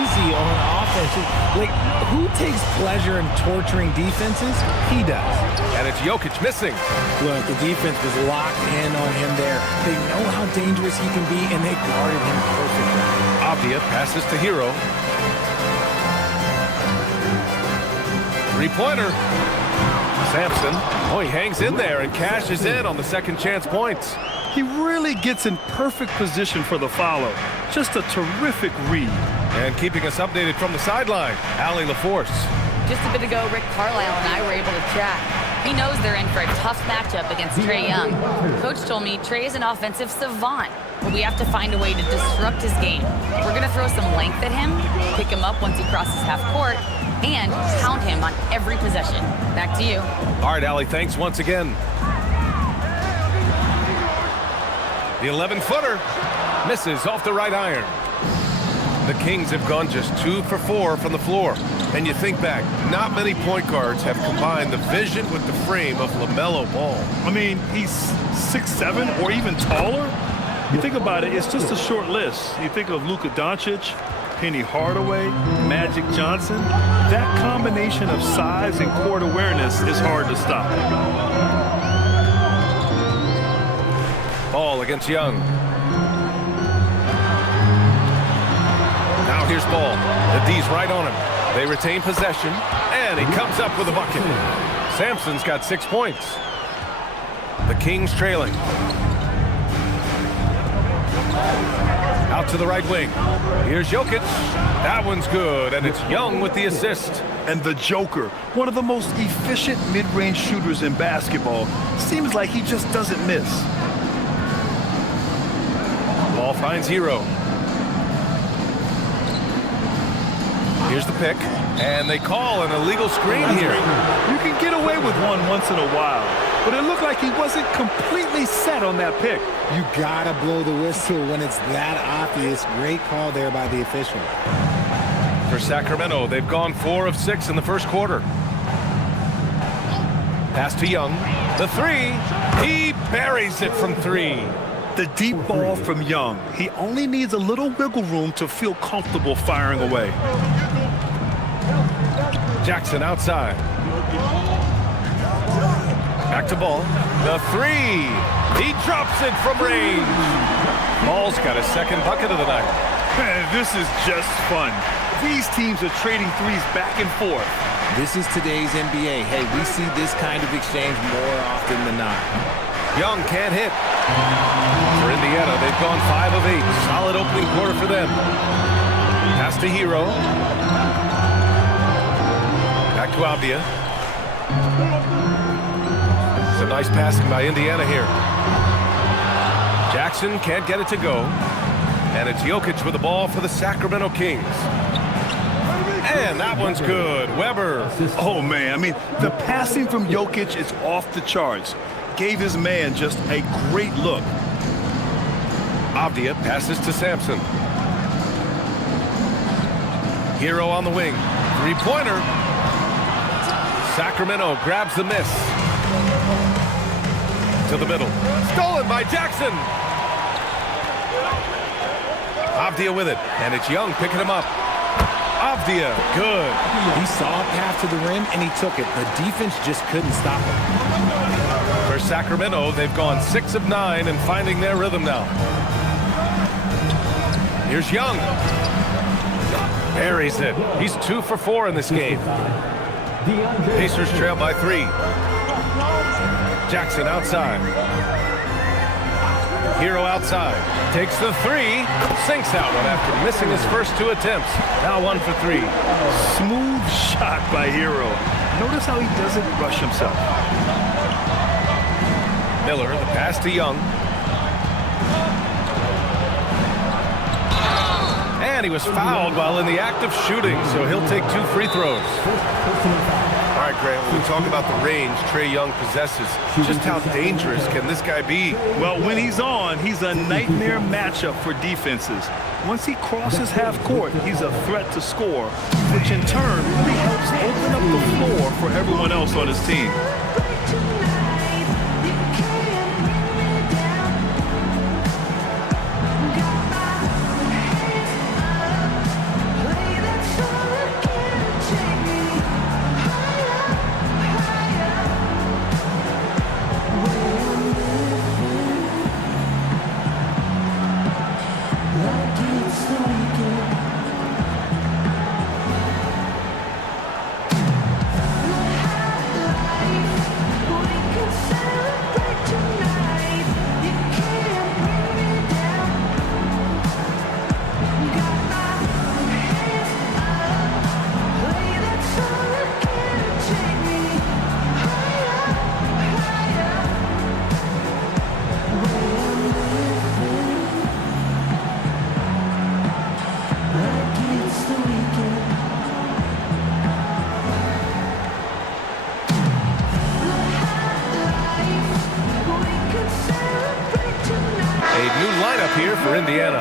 easy on offense. Like, who takes pleasure in torturing defenses? He does. And it's Jokic missing. Look, the defense was locked in on him there. They know how dangerous he can be, and they guarded him perfectly. Avdia passes to Hero. Three-pointer. Sampson. Oh, he hangs in there and cashes in on the second chance points. He really gets in perfect position for the follow. Just a terrific read. And keeping us updated from the sideline, Allie LaForce. Just a bit ago, Rick Carlisle and I were able to chat. He knows they're in for a tough matchup against Trae Young. Coach told me Trae is an offensive savant, but we have to find a way to disrupt his game. We're going to throw some length at him, pick him up once he crosses half court, and pound him on every possession. Back to you. All right, Allie, thanks once again. The 11-footer misses off the right iron. The Kings have gone just 2 for 4 from the floor. And you think back, not many point guards have combined the vision with the frame of LaMelo Ball. I mean, he's 6'7" or even taller. You think about it, it's just a short list. You think of Luka Doncic, Penny Hardaway, Magic Johnson. That combination of size and court awareness is hard to stop. Ball against Young. Now here's Ball. The D's right on him. They retain possession, and he comes up with a bucket. Sampson's got 6 points. The Kings trailing. Out to the right wing. Here's Jokic. That one's good, and it's Young with the assist. And the Joker, one of the most efficient mid-range shooters in basketball, seems like he just doesn't miss. Ball finds Hero. Here's the pick, and they call an illegal screen here. You can get away with one once in a while, but it looked like he wasn't completely set on that pick. You gotta blow the whistle when it's that obvious. Great call there by the official. For Sacramento, they've gone 4 of 6 in the first quarter. Pass to Young. The three. He buries it from 3. The deep ball from Young. He only needs a little wiggle room to feel comfortable firing away. Jackson outside. Back to Ball. The three. He drops it from range. Ball's got his second bucket of the night. Man, this is just fun. These teams are trading threes back and forth. This is today's NBA. Hey, we see this kind of exchange more often than not. Young can't hit. For Indiana, they've gone 5 of 8. Solid opening quarter for them. Pass to Hero. Back to Avdia. Some nice passing by Indiana here. Jackson can't get it to go. And it's Jokic with the ball for the Sacramento Kings. And that one's good. Weber. Oh, man. I mean, the passing from Jokic is off the charts. Gave his man just a great look. Avdia passes to Sampson. Hero on the wing. Three-pointer. Sacramento grabs the miss. To the middle. Stolen by Jackson. Avdia with it. And it's Young picking him up. Avdia, good. He saw a path to the rim, and he took it. The defense just couldn't stop him. For Sacramento, they've gone 6 of 9 and finding their rhythm now. Here's Young. Buries it. He's 2 for 4 in this game. Pacers trail by 3. Jackson outside. Hero outside. Takes the 3. Sinks that one after missing his first 2 attempts. Now 1 for 3. Smooth shot by Hero. Notice how he doesn't rush himself. Miller, the pass to Young. And he was fouled while in the act of shooting, so he'll take 2 free throws. All right, Grant, when we talk about the range Trae Young possesses, just how dangerous can this guy be? Well, when he's on, he's a nightmare matchup for defenses. Once he crosses half court, he's a threat to score, which in turn really helps open up the floor for everyone else on his team. Here for Indiana.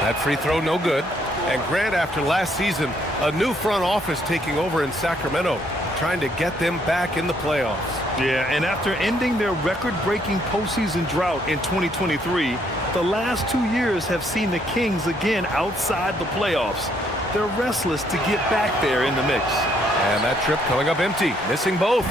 That free throw no good. And Grant, after last season, a new front office taking over in Sacramento, trying to get them back in the playoffs. Yeah, and after ending their record-breaking postseason drought in 2023, the last 2 years have seen the Kings again outside the playoffs. They're restless to get back there in the mix. And that trip coming up empty, missing both.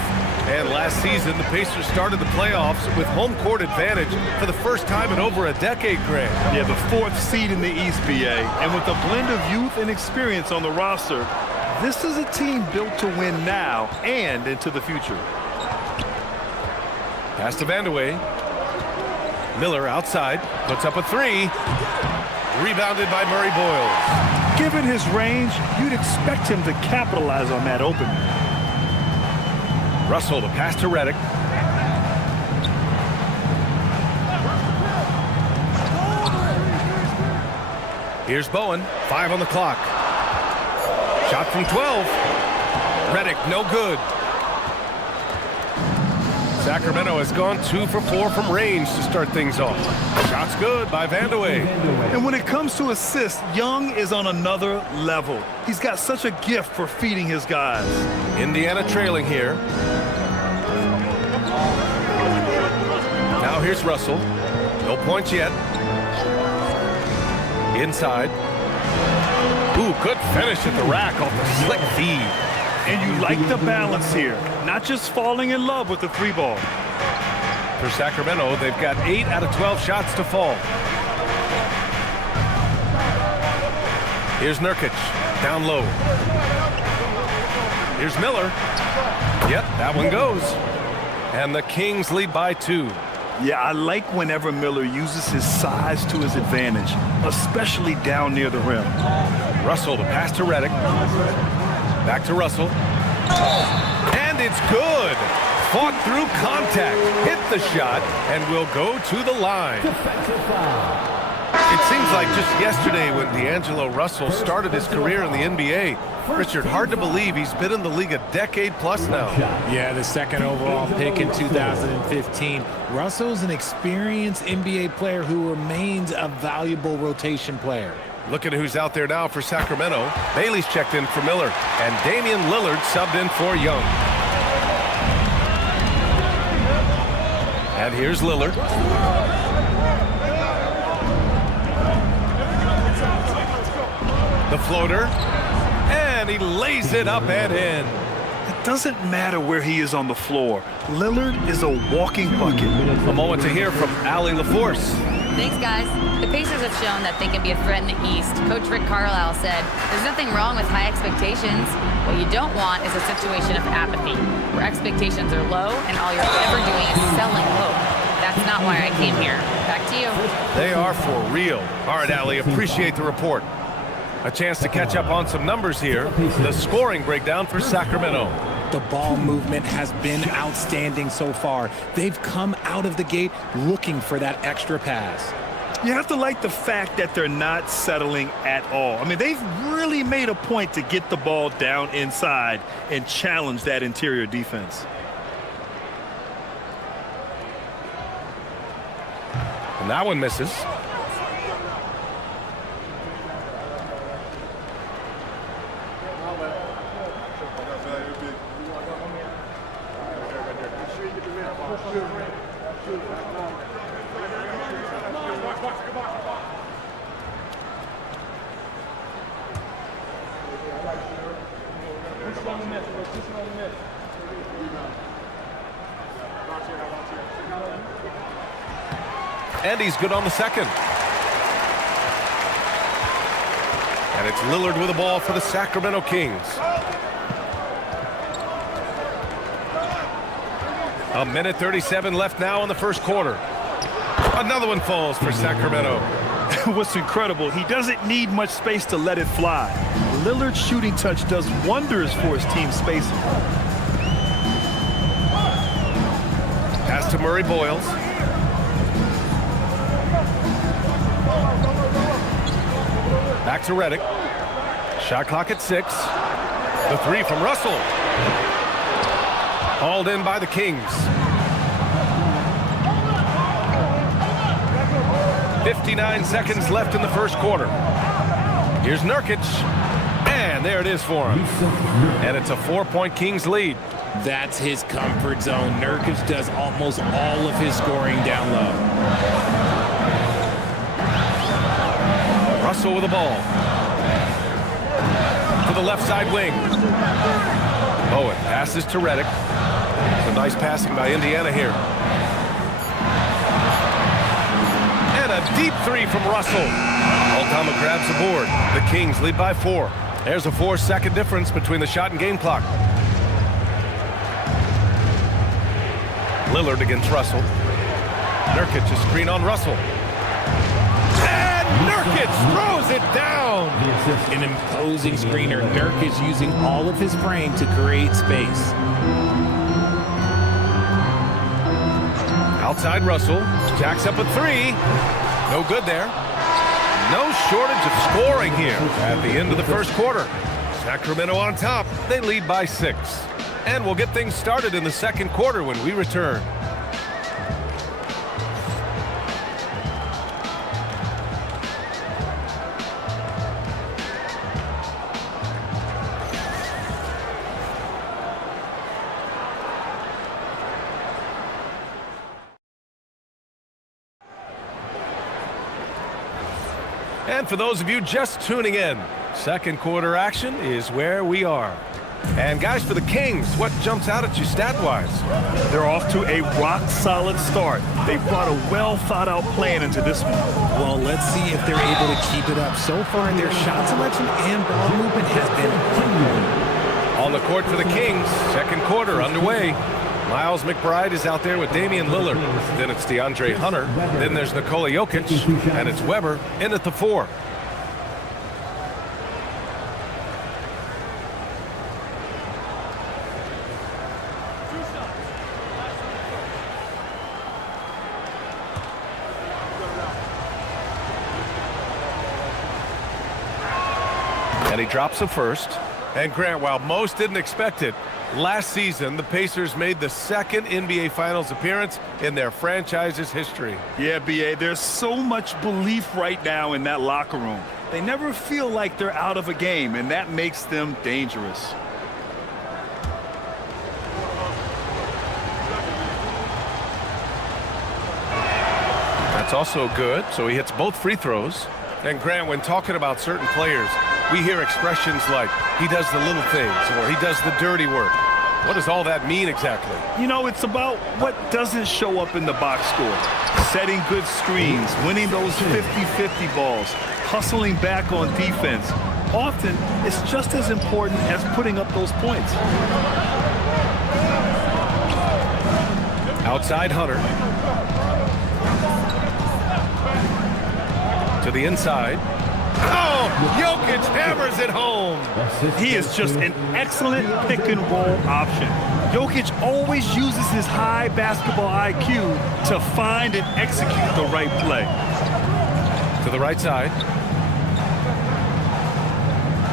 And last season, the Pacers started the playoffs with home court advantage for the first time in over a decade, Greg. Yeah, the 4th seed in the East, BA. And with a blend of youth and experience on the roster, this is a team built to win now and into the future. Pass to Vandeweghe. Miller outside, puts up a 3. Rebounded by Murray Boyles. Given his range, you'd expect him to capitalize on that opening. Russell, the pass to Redick. Here's Bowen, 5 on the clock. Shot from 12. Redick, no good. Sacramento has gone 2 for 4 from range to start things off. Shot's good by Vandeweghe. And when it comes to assists, Young is on another level. He's got such a gift for feeding his guys. Indiana trailing here. Now here's Russell. No points yet. Inside. Ooh, good finish at the rack off the slick feed. And you like the balance here, not just falling in love with the 3-ball. For Sacramento, they've got 8 out of 12 shots to fall. Here's Nurkic, down low. Here's Miller. Yep, that one goes. And the Kings lead by 2. Yeah, I like whenever Miller uses his size to his advantage, especially down near the rim. Russell, the pass to Redick. Back to Russell. And it's good. Fought through contact, hit the shot, and will go to the line. It seems like just yesterday when D'Angelo Russell started his career in the NBA, Richard, hard to believe he's been in the league a decade plus now. Yeah, the 2nd overall pick in 2015. Russell's an experienced NBA player who remains a valuable rotation player. Look at who's out there now for Sacramento. Bailey's checked in for Miller, and Damian Lillard subbed in for Young. And here's Lillard. The floater, and he lays it up and in. It doesn't matter where he is on the floor. Lillard is a walking bucket. A moment to hear from Allie LaForce. Thanks, guys. The Pacers have shown that they can be a threat in the East. Coach Rick Carlisle said, there's nothing wrong with high expectations. What you don't want is a situation of apathy, where expectations are low and all you're ever doing is selling hope. That's not why I came here. Back to you. They are for real. All right, Allie, appreciate the report. A chance to catch up on some numbers here. The scoring breakdown for Sacramento. The ball movement has been outstanding so far. They've come out of the gate looking for that extra pass. You have to like the fact that they're not settling at all. I mean, they've really made a point to get the ball down inside and challenge that interior defense. And that one misses. And he's good on the second. And it's Lillard with the ball for the Sacramento Kings. A minute 37 left now in the first quarter. Another one falls for Sacramento. What's incredible, he doesn't need much space to let it fly. Lillard's shooting touch does wonders for his team's spacing. Pass to Murray Boyles. Back to Redick. Shot clock at 6. The 3 from Russell. Hauled in by the Kings. 59 seconds left in the first quarter. Here's Nurkic. And there it is for him. And it's a 4-point Kings lead. That's his comfort zone. Nurkic does almost all of his scoring down low. Russell with the ball. To the left side wing. Bowen passes to Reddick. Some nice passing by Indiana here. And a deep three from Russell. Aldama grabs the board. The Kings lead by 4. There's a 4-second difference between the shot and game clock. Lillard against Russell. Nurkic a screen on Russell. And Nurkic throws it down. An imposing screener. Nurkic using all of his frame to create space. Outside Russell. Jacks up a 3. No good there. No shortage of scoring here at the end of the first quarter. Sacramento on top. They lead by 6. And we'll get things started in the second quarter when we return. And for those of you just tuning in, second quarter action is where we are. And guys, for the Kings, what jumps out at you stat-wise? They're off to a rock-solid start. They brought a well-thought-out plan into this one. Well, let's see if they're able to keep it up. So far, their shot selection and ball movement has been unbelievable. On the court for the Kings, second quarter underway. Miles McBride is out there with Damian Lillard. Then it's DeAndre Hunter. Then there's Nikola Jokic. And it's Weber in at the 4. And he drops a first. And Grant, while most didn't expect it, last season the Pacers made the second NBA Finals appearance in their franchise's history. Yeah, B.A., there's so much belief right now in that locker room. They never feel like they're out of a game, and that makes them dangerous. That's also good, so he hits both free throws. And Grant, when talking about certain players, we hear expressions like, he does the little things, or he does the dirty work. What does all that mean exactly? You know, it's about what doesn't show up in the box score. Setting good screens, winning those 50-50 balls, hustling back on defense. Often, it's just as important as putting up those points. Outside Hunter. To the inside. Oh, Jokic hammers it home. He is just an excellent pick-and-roll option. Jokic always uses his high basketball IQ to find and execute the right play. To the right side.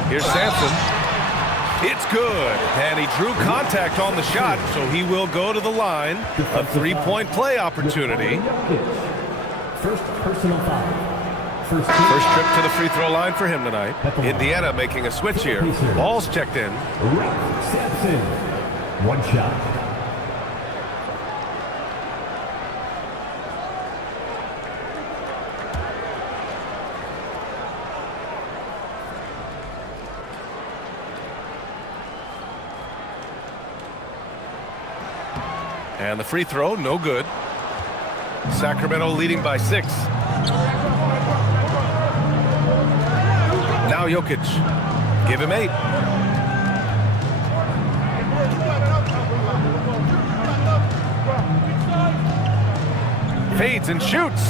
Here's Sampson. It's good. And he drew contact on the shot, so he will go to the line. A three-point play opportunity. First personal foul. First trip to the free throw line for him tonight. Indiana making a switch here. Ball's checked in. Sampson. One shot. And the free throw, no good. Sacramento leading by 6. Now Jokic. Give him 8. Fades and shoots.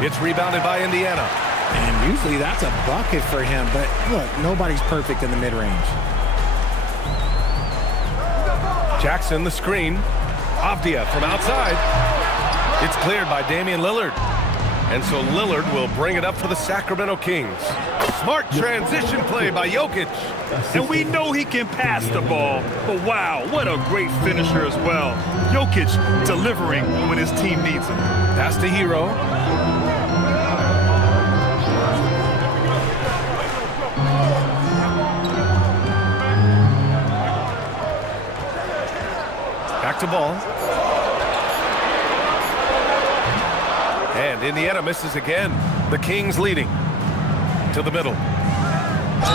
It's rebounded by Indiana. And usually that's a bucket for him, but look, nobody's perfect in the mid-range. Jackson the screen. Avdia from outside. It's cleared by Damian Lillard. And so Lillard will bring it up for the Sacramento Kings. Smart transition play by Jokic. And we know he can pass the ball, but wow, what a great finisher as well. Jokic delivering when his team needs him. Pass to Hero. Back to ball. And Indiana misses again. The Kings leading. To the middle.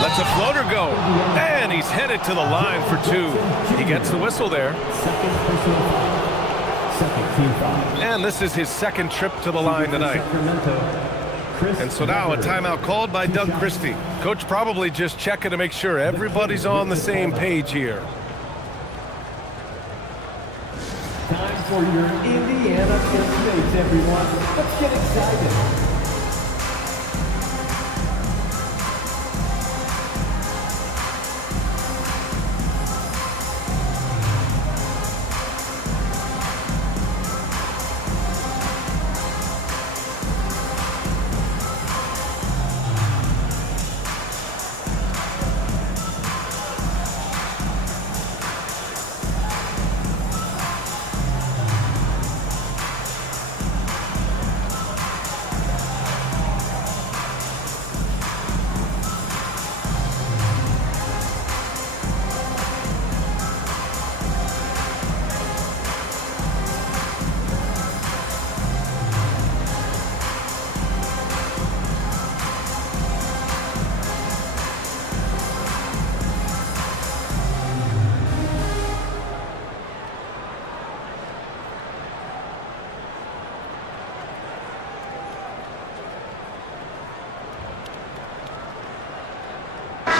Lets a floater go. And he's headed to the line for two. He gets the whistle there. Second personal foul. Second team foul. And this is his second trip to the line tonight. And so now a timeout called by Doug Christie. Coach probably just checking to make sure everybody's on the same page here. Time for your Indiana Pistons, everyone. Let's get excited.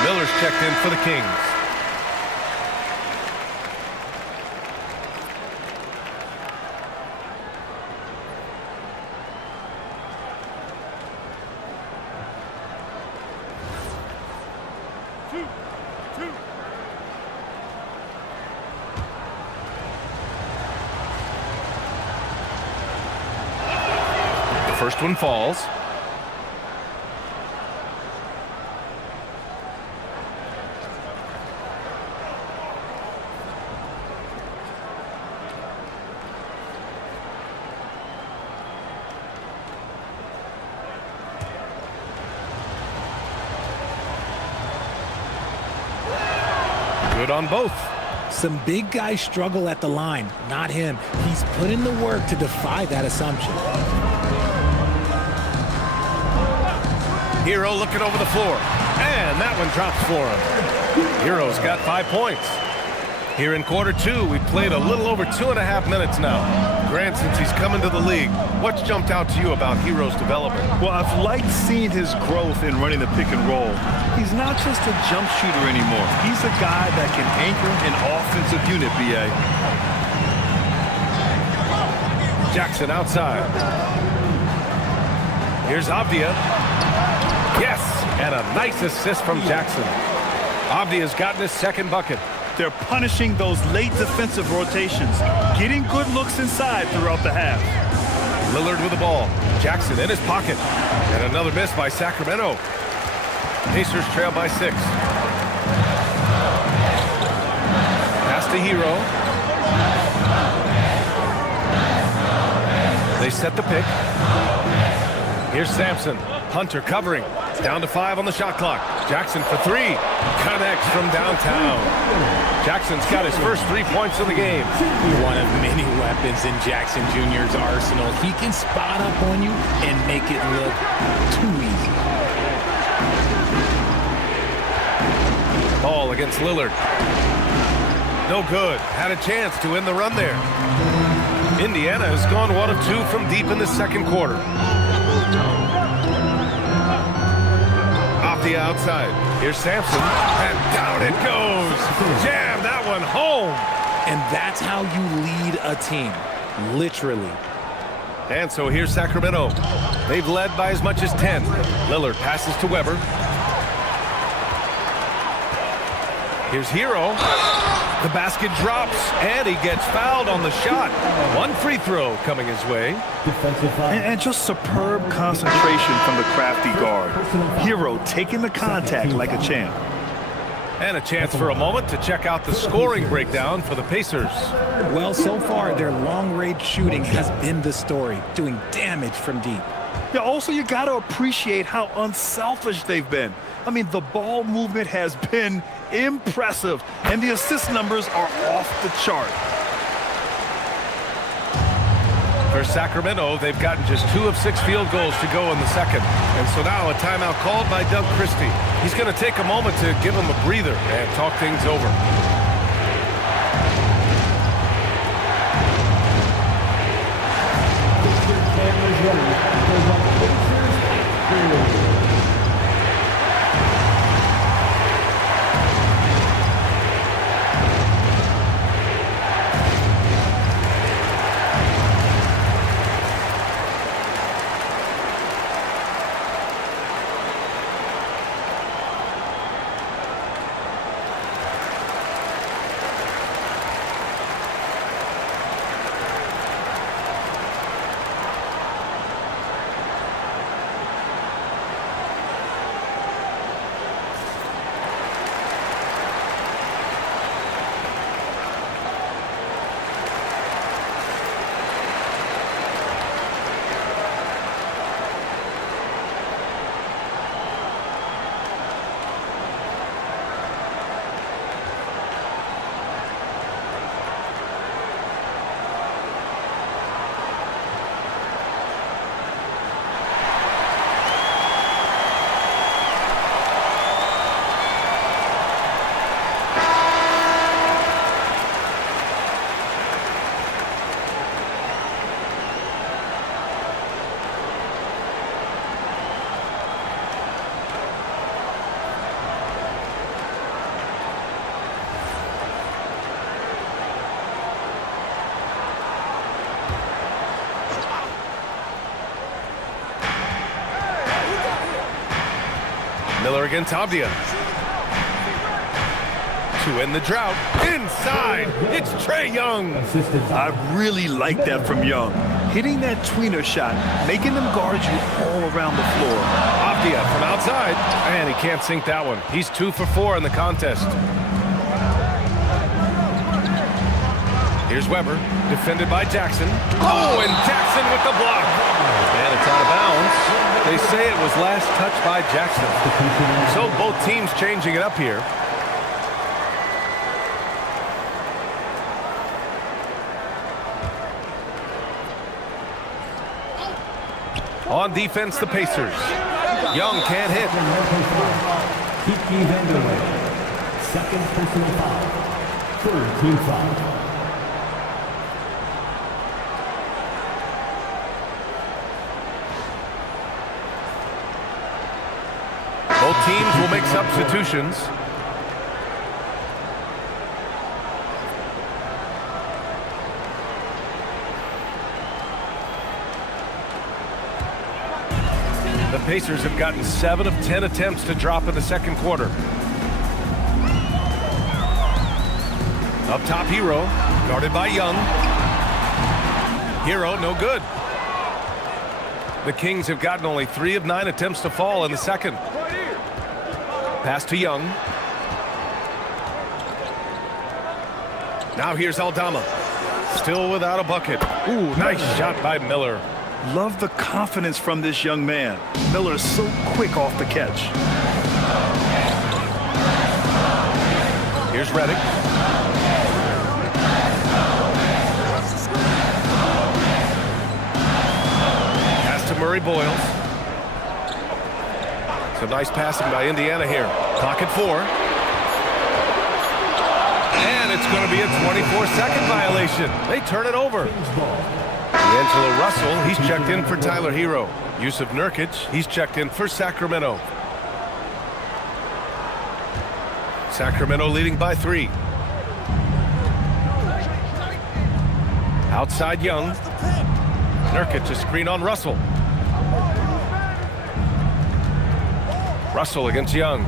Miller's checked in for the Kings. The first one falls. Good on both. Some big guys struggle at the line, not him. He's put in the work to defy that assumption. Hero looking over the floor. And that one drops for him. Hero's got 5 points. Here in quarter two, we played a little over 2.5 minutes now. Grant, since he's come into the league, what's jumped out to you about Hero's development? Well, I've liked seeing his growth in running the pick and roll. He's not just a jump shooter anymore. He's a guy that can anchor an offensive unit, B.A. Jackson outside. Here's Avdia. Yes, and a nice assist from Jackson. Avdia's gotten his second bucket. They're punishing those late defensive rotations, getting good looks inside throughout the half. Lillard with the ball. Jackson in his pocket. And another miss by Sacramento. Pacers trail by 6. Pass to Hero. They set the pick. Here's Sampson. Hunter covering. Down to 5 on the shot clock. Jackson for 3. Connects from downtown. Jackson's got his first 3 points of the game. One of many weapons in Jackson Jr.'s arsenal. He can spot up on you and make it look too easy. Ball against Lillard. No good. Had a chance to end the run there. Indiana has gone 1 of 2 from deep in the second quarter. Off the outside. Here's Sampson. And down it goes. Jam that one home. And that's how you lead a team. Literally. And so here's Sacramento. They've led by as much as 10. Lillard passes to Weber. Here's Hero. The basket drops, and he gets fouled on the shot. 1 free throw coming his way. And just superb concentration from the crafty guard. Hero taking the contact like a champ. And a chance for a moment to check out the scoring breakdown for the Pacers. Well, so far, their long-range shooting has been the story, doing damage from deep. Yeah, also, you got to appreciate how unselfish they've been. I mean, the ball movement has been impressive, and the assist numbers are off the chart. For Sacramento, they've gotten just 2 of 6 field goals to go in the second. And so now a timeout called by Doug Christie. He's going to take a moment to give him a breather and talk things over. Miller against Avdia. To end the drought. Inside. It's Trae Young. I really like that from Young. Hitting that tweener shot, making them guard you all around the floor. Avdia from outside. And he can't sink that one. He's 2 for 4 in the contest. Here's Weber. Defended by Jackson. Oh, and Jackson with the block. And it's out of bounds. They say it was last touched by Jackson. So both teams changing it up here. On defense, the Pacers. Young can't hit. Second personal foul. Third team foul. Both teams will make substitutions. The Pacers have gotten 7 of 10 attempts to drop in the second quarter. Up top, Hero, guarded by Young. Hero, no good. The Kings have gotten only 3 of 9 attempts to fall in the second. Pass to Young. Now here's Aldama. Still without a bucket. Ooh, nice shot by Miller. Love the confidence from this young man. Miller is so quick off the catch. Here's Redick. Pass to Murray Boyles. Some nice passing by Indiana here. Clock at 4. And it's going to be a 24-second violation. They turn it over. D'Angelo Russell, he's checked in for Tyler Hero. Yusuf Nurkic, he's checked in for Sacramento. Sacramento leading by 3. Outside Young. Nurkic, a screen on Russell. Russell against Young.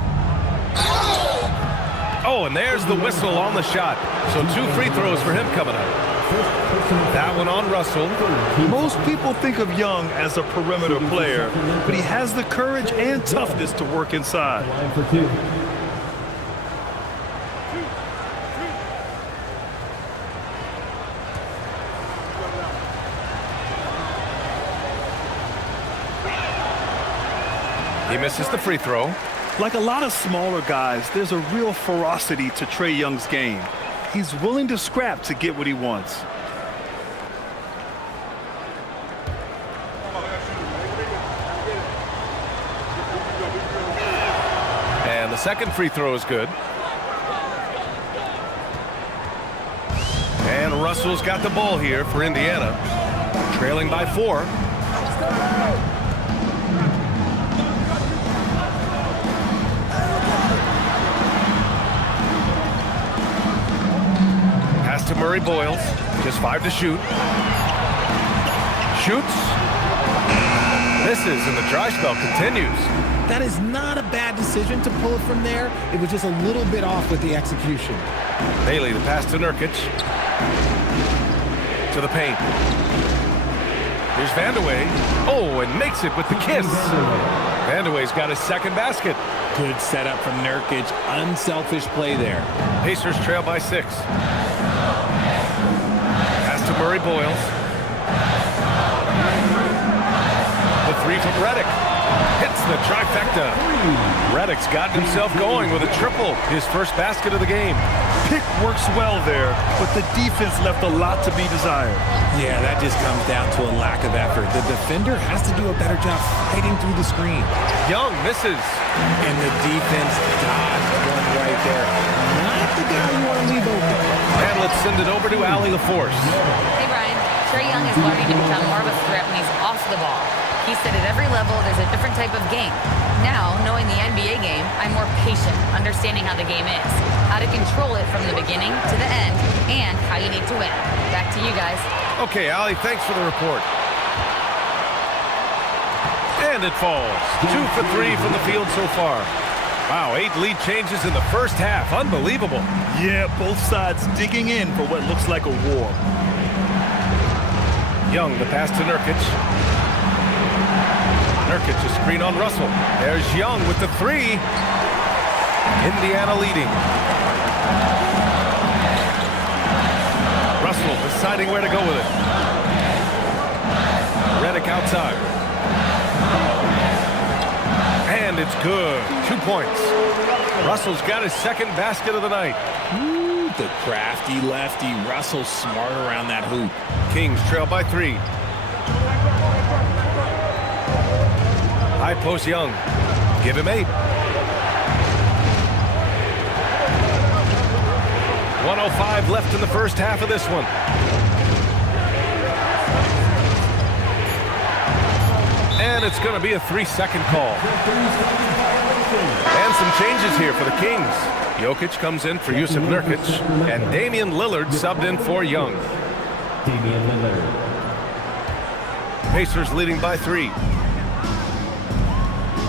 Oh, and there's the whistle on the shot. So 2 free throws for him coming up. That one on Russell. Most people think of Young as a perimeter player, but he has the courage and toughness to work inside. He misses the free throw. Like a lot of smaller guys, there's a real ferocity to Trae Young's game. He's willing to scrap to get what he wants. second free throw is good. And Russell's got the ball here for Indiana, trailing by 4. Pass to Murray Boyles, just 5 to shoot. Shoots. Misses, and the dry spell continues. That is not a bad decision to pull it from there. It was just a little bit off with the execution. Bailey, the pass to Nurkic. To the paint. Here's Vandeweghe. Oh, and makes it with the kiss. Vandeweghe's got his second basket. Good setup from Nurkic. Unselfish play there. Pacers trail by 6. Pass to Murray Boyles. The 3 from Redick. Hits the trifecta. Redick's gotten himself going with a triple. His first basket of the game. Pick works well there, but the defense left a lot to be desired. Yeah, that just comes down to a lack of effort. The defender has to do a better job fighting through the screen. Young misses. And the defense dodged one right there. Not the guy you want to leave open. And let's send it over to Allie LaForce. Hey, Brian. Trae Young is learning to become more of a threat when he's off the ball. He said at every level there's a different type of game. Now, knowing the NBA game, I'm more patient, understanding how the game is, how to control it from the beginning to the end, and how you need to win. Back to you guys. Okay, Allie, thanks for the report. And it falls. 2 for 3 from the field so far. Wow, 8 lead changes in the first half. Unbelievable. Yeah, both sides digging in for what looks like a war. Young, the pass to Nurkic. Nurkic, a screen on Russell. There's Young with the 3. Indiana leading. Russell deciding where to go with it. Redick outside. And it's good. 2 points. Russell's got his second basket of the night. Ooh, the crafty lefty. Russell smart around that hoop. Kings trail by 3. High post Young. Give him 8. 1:05 left in the first half of this one. And it's going to be a 3-second call. And some changes here for the Kings. Jokic comes in for Jusuf Nurkic, and Damian Lillard subbed in for Young. Damian Lillard. Pacers leading by 3.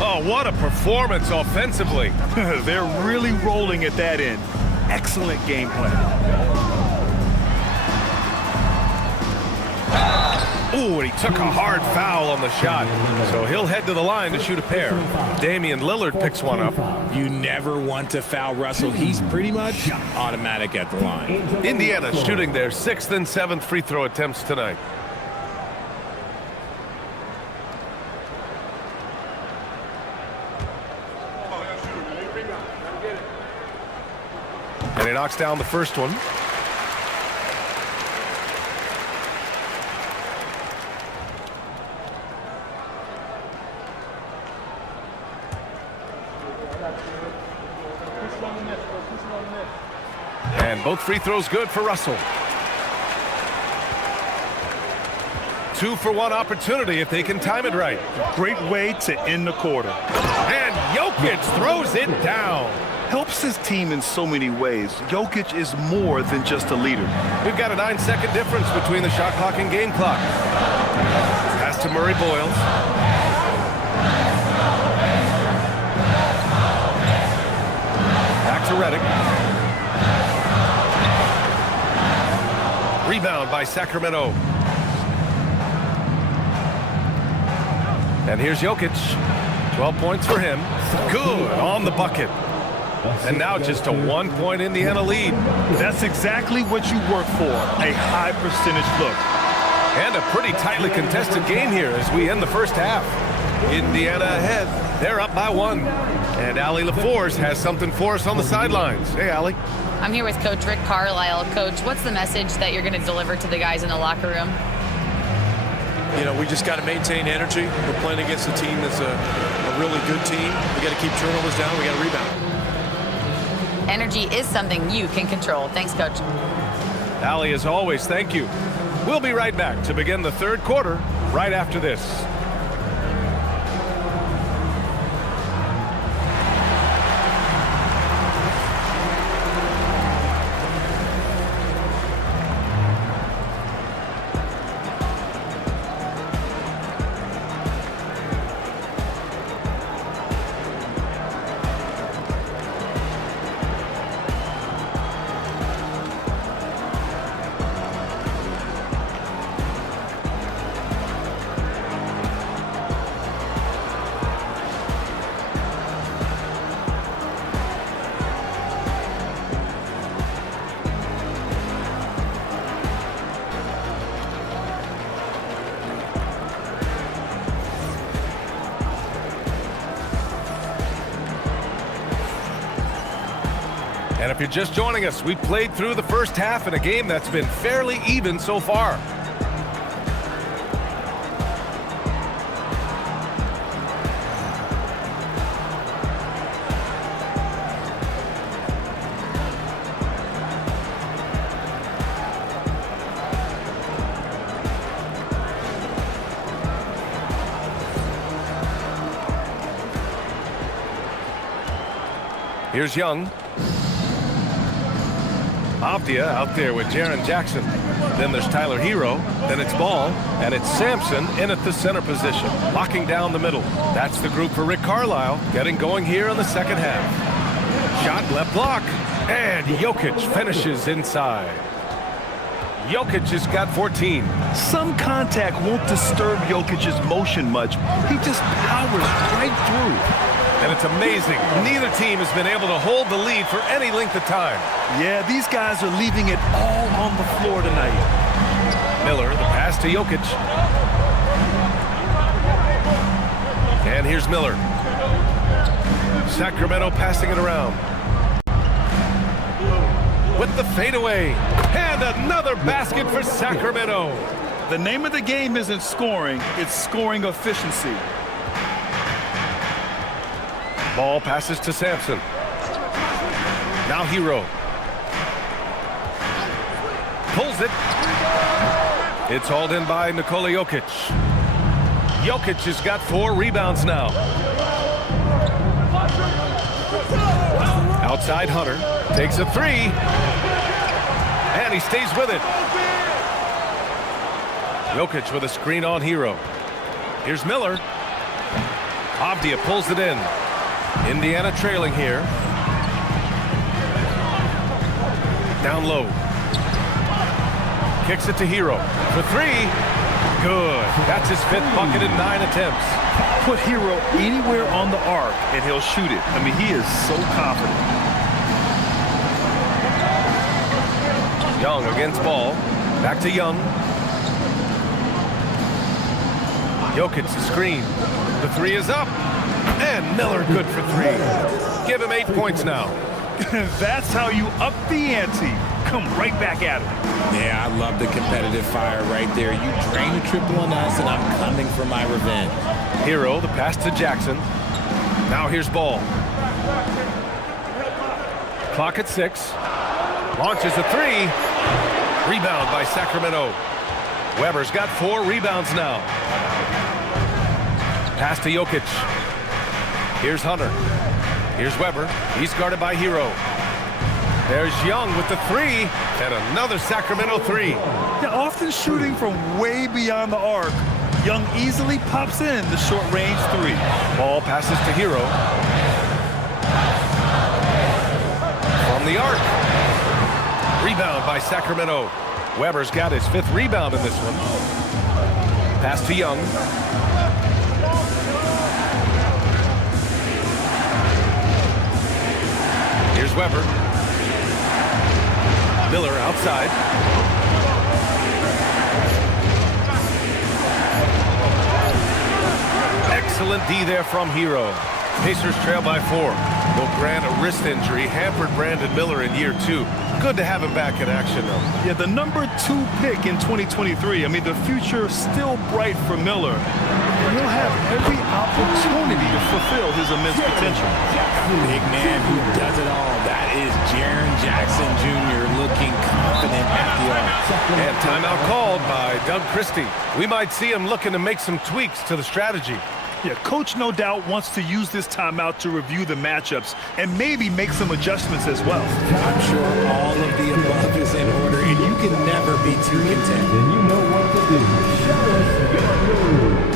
Oh, what a performance offensively. They're really rolling at that end. Excellent game plan. Ooh, and he took a hard foul on the shot. So he'll head to the line to shoot a pair. Damian Lillard picks one up. You never want to foul Russell. He's pretty much automatic at the line. Indiana shooting their 6th and 7th free throw attempts tonight. And he knocks down the first one. And both free throws good for Russell. 2-for-1 opportunity if they can time it right. Great way to end the quarter. And Jokic throws it down. Helps his team in so many ways. Jokic is more than just a leader. We've got a 9-second difference between the shot clock and game clock. Pass to Murray Boyles. Back to Redick. Rebound by Sacramento. And here's Jokic. 12 points for him. Good on the bucket. And now just a 1-point Indiana lead. That's exactly what you work for, a high percentage look. And a pretty tightly contested game here as we end the first half. Indiana ahead. They're up by 1. And Allie LaForce has something for us on the sidelines. Hey, Allie. I'm here with Coach Rick Carlisle. Coach, what's the message that you're going to deliver to the guys in the locker room? You know, we just got to maintain energy. We're playing against a team that's a really good team. We got to keep turnovers down. We got to rebound. Energy is something you can control. Thanks, Coach. Allie, as always, thank you. We'll be right back to begin the third quarter right after this. And if you're just joining us, we played through the first half in a game that's been fairly even so far. Here's Young. Avdia out there with Jaren Jackson. Then there's Tyler Hero. Then it's Ball. And it's Sampson in at the center position, locking down the middle. That's the group for Rick Carlisle, getting going here in the second half. Shot left block. And Jokic finishes inside. Jokic has got 14. Some contact won't disturb Jokic's motion much. He just powers right through. And it's amazing. Neither team has been able to hold the lead for any length of time. Yeah, these guys are leaving it all on the floor tonight. Miller, the pass to Jokic. And here's Miller. Sacramento passing it around. With the fadeaway. And another basket for Sacramento. The name of the game isn't scoring, it's scoring efficiency. Ball passes to Sampson. Now Hero. Pulls it. It's hauled in by Nikola Jokic. Jokic has got 4 rebounds now. Outside Hunter. Takes a 3. And he stays with it. Jokic with a screen on Hero. Here's Miller. Avdia pulls it in. Indiana trailing here. Down low. Kicks it to Hero for 3. Good. That's his 5th bucket in 9 attempts. Put Hero anywhere on the arc and he'll shoot it. I mean, he is so confident. Young against Ball. Back to Young. Jokic the screen. The 3 is up. And Miller good for 3. Give him 8 points now. That's how you up the ante. Come right back at him. Yeah, I love the competitive fire right there. You drain a triple on us, and I'm coming for my revenge. Hero, the pass to Jackson. Now here's Ball. Clock at 6. Launches a 3. Rebound by Sacramento. Weber's got 4 rebounds now. Pass to Jokic. Here's Hunter. Here's Weber. He's guarded by Hero. There's Young with the 3. And another Sacramento 3. Yeah, often shooting from way beyond the arc. Young easily pops in the short-range 3. Ball passes to Hero. From the arc. Rebound by Sacramento. Weber's got his 5th rebound in this one. Pass to Young. Here's Weber. Miller outside. Excellent D there from Hero. Pacers trail by 4. Will grant a wrist injury hampered Brandon Miller in year 2. Good to have him back in action, though. Yeah, the number 2 pick in 2023. I mean, the future is still bright for Miller. And he'll have every opportunity to fulfill his immense potential. Big man who does it all. That is Jaren Jackson Jr. looking confident at the arc. And timeout called by Doug Christie. We might see him looking to make some tweaks to the strategy. Yeah, coach no doubt wants to use this timeout to review the matchups and maybe make some adjustments as well. I'm sure all of the above is in order, and you can never be too content. Then you know what to do. Show us your move.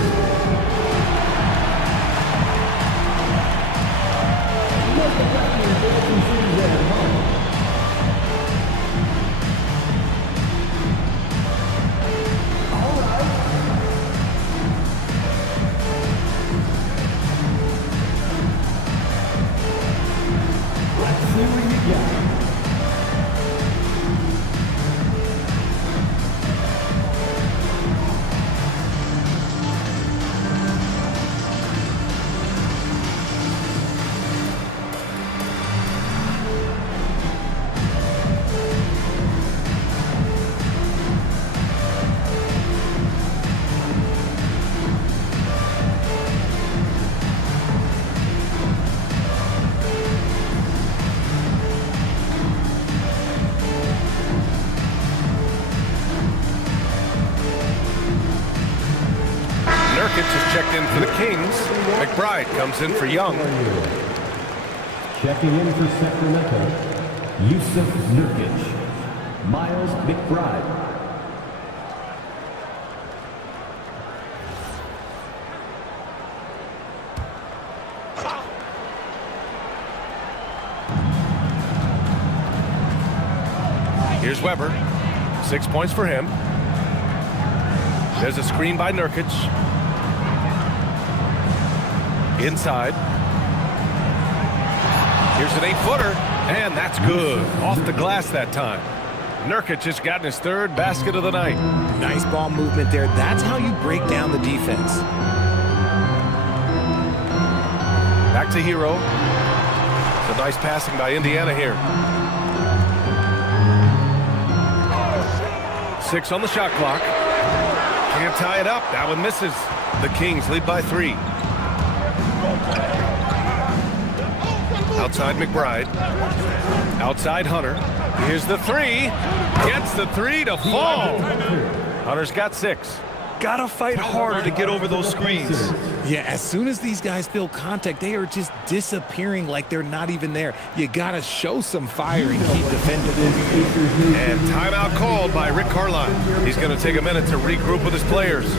Nurkic is checked in for the Kings. McBride comes in for Young. Checking in for Sacramento, Yusuf Nurkic, Miles McBride. Here's Weber. 6 points for him. There's a screen by Nurkic. Inside. Here's an 8-footer, and that's good. Off the glass that time. Nurkic has gotten his 3rd basket of the night. Nice ball movement there. That's how you break down the defense. Back to Hero. It's a nice passing by Indiana here. 6 on the shot clock. Can't tie it up. That one misses. The Kings lead by 3. Outside McBride. Outside Hunter. Here's the 3. Gets the 3 to fall. Hunter's got 6. Gotta fight harder to get over those screens. Yeah, as soon as these guys feel contact, they are just disappearing like they're not even there. You gotta show some fire and keep defending. And timeout called by Rick Carlisle. He's gonna take a minute to regroup with his players.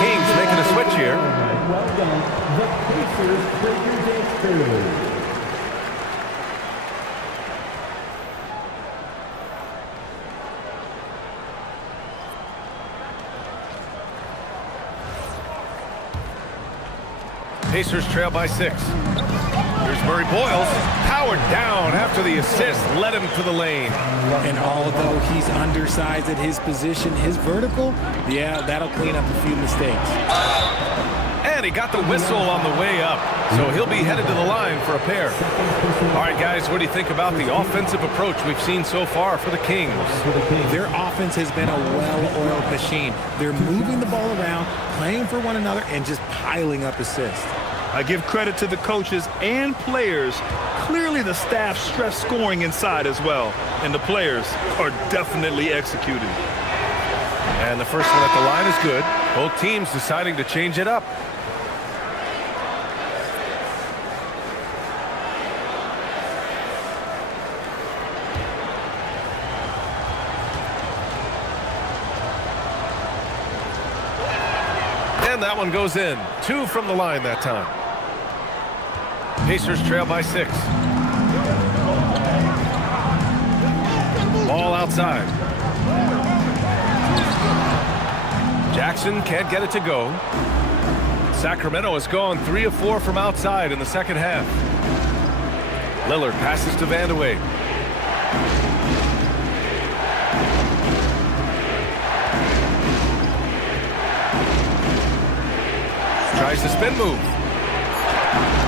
Kings making a switch here. Well done. The Pacers break your dance early. Pacers trail by 6. Here's Murray Boyles. Powered down after the assist. Led him to the lane. And although he's undersized at his position, his vertical, yeah, that'll clean up a few mistakes. And he got the whistle on the way up, so he'll be headed to the line for a pair. All right, guys, what do you think about the offensive approach we've seen so far for the Kings? Their offense has been a well-oiled machine. They're moving the ball around, playing for one another, and just piling up assists. I give credit to the coaches and players. Clearly the staff stressed scoring inside as well, and the players are definitely executing. And the first one at the line is good. Both teams deciding to change it up. And that one goes in. 2 from the line that time. Pacers trail by 6. Ball outside. Jackson can't get it to go. Sacramento has gone 3 of 4 from outside in the second half. Lillard passes to Vandeweghe. Tries the spin move.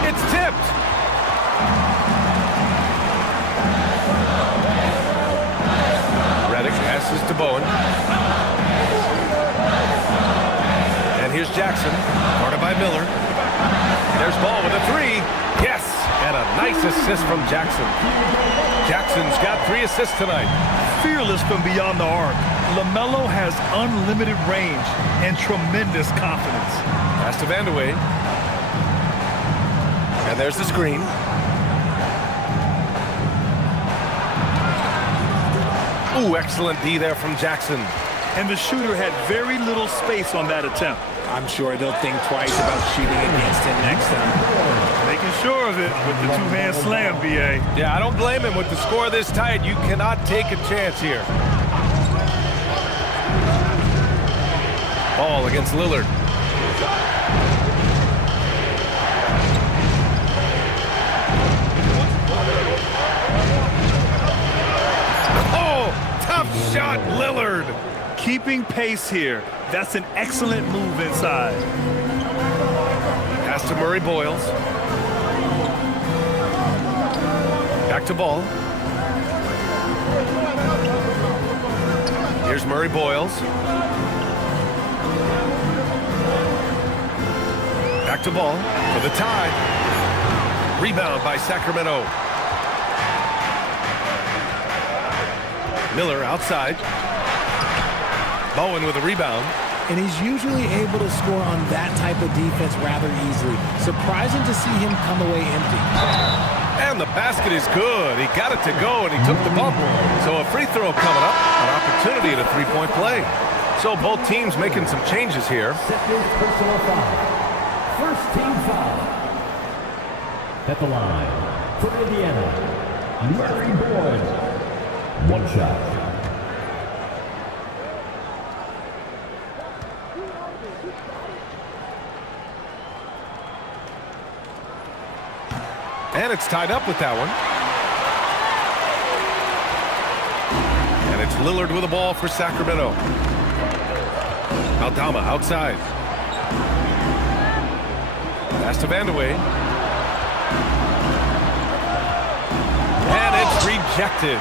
It's tipped. Redick passes to Bowen. And here's Jackson, guarded by Miller. There's Ball with a 3. Yes, and a nice assist from Jackson. Jackson's got 3 assists tonight. Fearless from beyond the arc. LaMelo has unlimited range and tremendous confidence. Pass to Vandeweghe. And there's the screen. Ooh, excellent D there from Jackson. And the shooter had very little space on that attempt. I'm sure they'll think twice about shooting against him next time. Making sure of it with the two-hand slam, B.A. Yeah, I don't blame him. With the score this tight, you cannot take a chance here. Ball against Lillard. Tough shot, Lillard. Keeping pace here. That's an excellent move inside. Pass to Murray Boyles. Back to Ball. Here's Murray Boyles. Back to Ball for the tie. Rebound by Sacramento. Miller outside. Bowen with a rebound. And he's usually able to score on that type of defense rather easily. Surprising to see him come away empty. And the basket is good. He got it to go, and he took the bump. So a free throw coming up, an opportunity at a three-point play. So both teams making some changes here. Second personal foul. First team foul. At the line, for Indiana, Murray Boyles. 1 shot. And it's tied up with that one. And it's Lillard with the ball for Sacramento. Aldama outside. Pass to Vandeweghe. And it's rejected.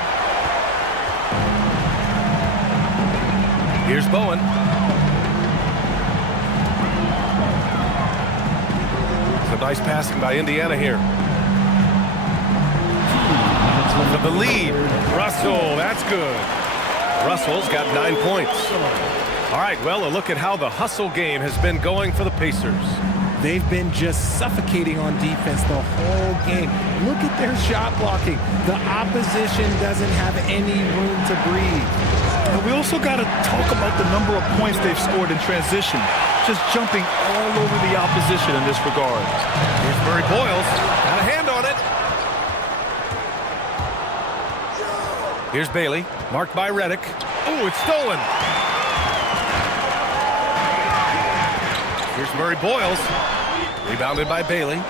Here's Bowen. Some nice passing by Indiana here. For the lead, Russell, that's good. Russell's got 9 points. All right, well, a look at how the hustle game has been going for the Pacers. They've been just suffocating on defense the whole game. Look at their shot blocking. The opposition doesn't have any room to breathe. And we also got to talk about the number of points they've scored in transition. Just jumping all over the opposition in this regard. Here's Murray Boyles. Got a hand on it. Here's Bailey, marked by Redick. Oh, it's stolen. Here's Murray Boyles, rebounded by Bailey.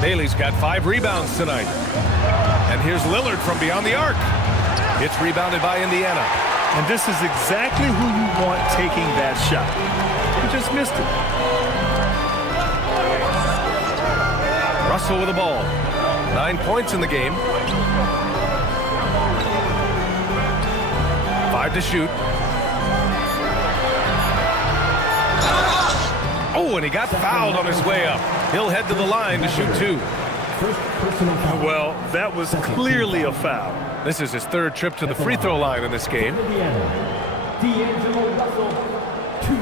Bailey's got 5 rebounds tonight. And here's Lillard from beyond the arc. It's rebounded by Indiana. And this is exactly who you want taking that shot. You just missed it. Russell with the ball. 9 points in the game. 5 to shoot. Oh, and he got fouled on his way up. He'll head to the line to shoot 2. Well, that was clearly a foul. This is his 3rd trip to the free throw line in this game. D'Angelo Russell, 2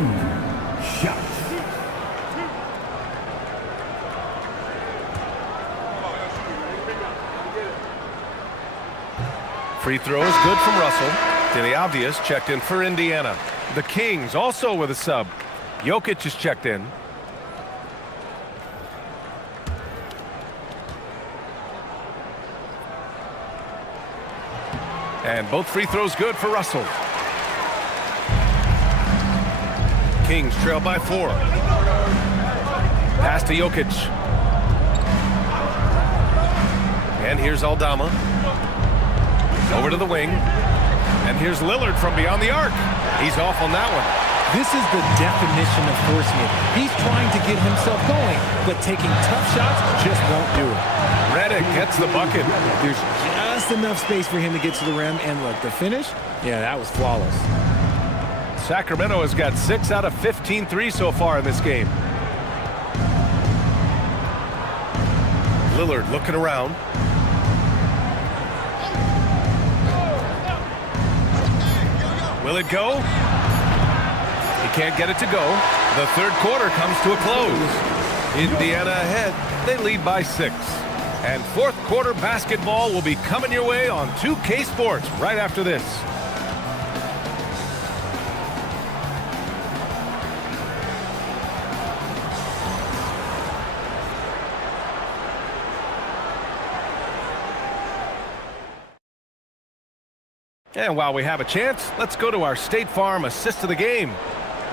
shots. Free throw is good from Russell. Denny Obvious checked in for Indiana. The Kings also with a sub. Jokic is checked in. And both free throws good for Russell. Kings trail by 4. Pass to Jokic. And here's Aldama. Over to the wing. And here's Lillard from beyond the arc. He's off on that one. This is the definition of forcing it. He's trying to get himself going, but taking tough shots just won't do it. Redick gets the bucket. There's just enough space for him to get to the rim, and look, the finish, yeah, that was flawless. Sacramento has got 6 out of 15 threes so far in this game. Lillard looking around. Will it go? He can't get it to go. The 3rd quarter comes to a close. Indiana ahead. They lead by 6. And 4th quarter basketball will be coming your way on 2K Sports right after this. And while we have a chance, let's go to our State Farm assist of the game.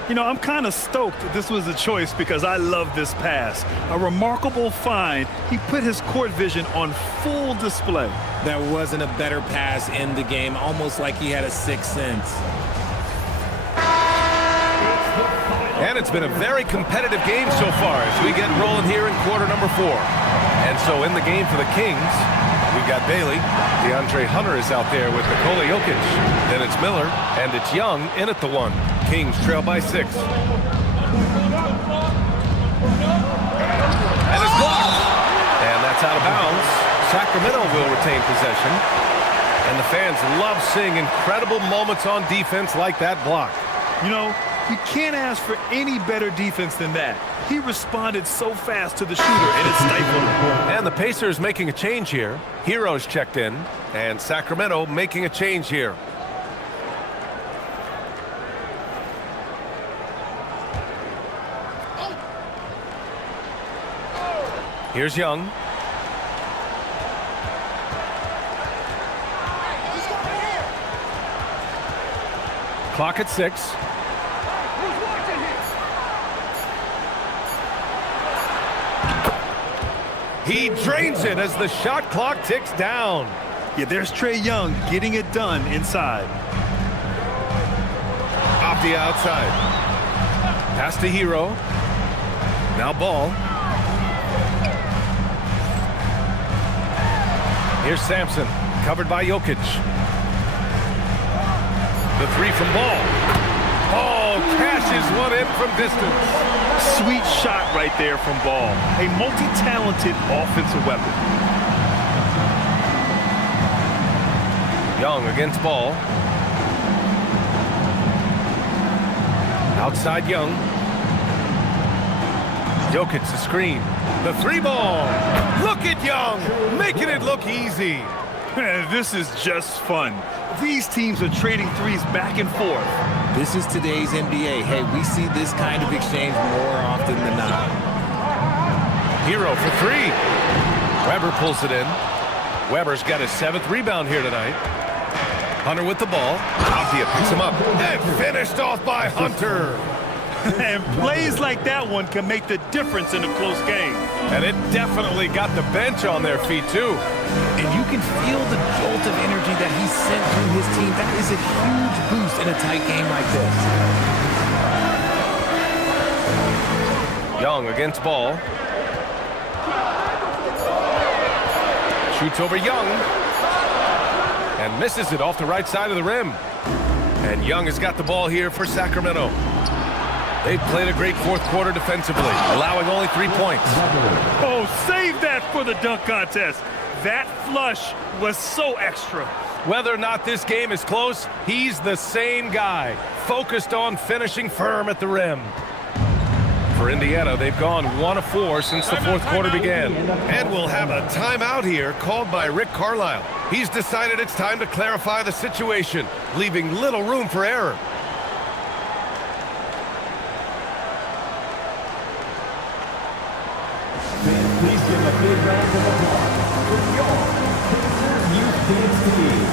You know, I'm kind of stoked this was a choice because I love this pass. A remarkable find. He put his court vision on full display. That wasn't a better pass in the game, almost like he had a 6th sense. And it's been a very competitive game so far as we get rolling here in quarter number 4. And so in the game for the Kings, we've got Bailey. DeAndre Hunter is out there with Nikola Jokic. Then it's Miller, and it's Young in at the 1. Kings trail by 6. And it's blocked. And that's out of bounds. Sacramento will retain possession. And the fans love seeing incredible moments on defense like that block. You know, you can't ask for any better defense than that. He responded so fast to the shooter, and it stifled him. And the Pacers making a change here. Heroes checked in, and Sacramento making a change here. Here's Young. Clock at 6. He drains it as the shot clock ticks down. Yeah, there's Trae Young getting it done inside. Off the outside. Pass to Hero. Now Ball. Here's Sampson, covered by Jokic. The 3 from Ball. Oh, cashes one in from distance. Sweet shot right there from Ball. A multi-talented offensive weapon. Young against Ball. Outside Young. Jokic the screen. The 3 ball. Look at Young, making it look easy. This is just fun. These teams are trading threes back and forth. This is today's NBA. Hey, we see this kind of exchange more often than not. Hero for 3. Weber pulls it in. Weber's got his 7th rebound here tonight. Hunter with the ball. Avdia picks him up. And finished off by Hunter. And plays like that one can make the difference in a close game. And it definitely got the bench on their feet, too. And you can feel the jolt of energy that he sent through his team. That is a huge boost in a tight game like this. Young against Ball. Shoots over Young. And misses it off the right side of the rim. And Young has got the ball here for Sacramento. They've played a great fourth quarter defensively, allowing only 3 points. Oh, save that for the dunk contest. That flush was so extra. Whether or not this game is close, he's the same guy, focused on finishing firm at the rim. For Indiana, they've gone 1 of 4 since the fourth quarter began. And we'll have a timeout here called by Rick Carlisle. He's decided it's time to clarify the situation, leaving little room for error. Please give a big round of applause for your Pacers Youth Dance Team.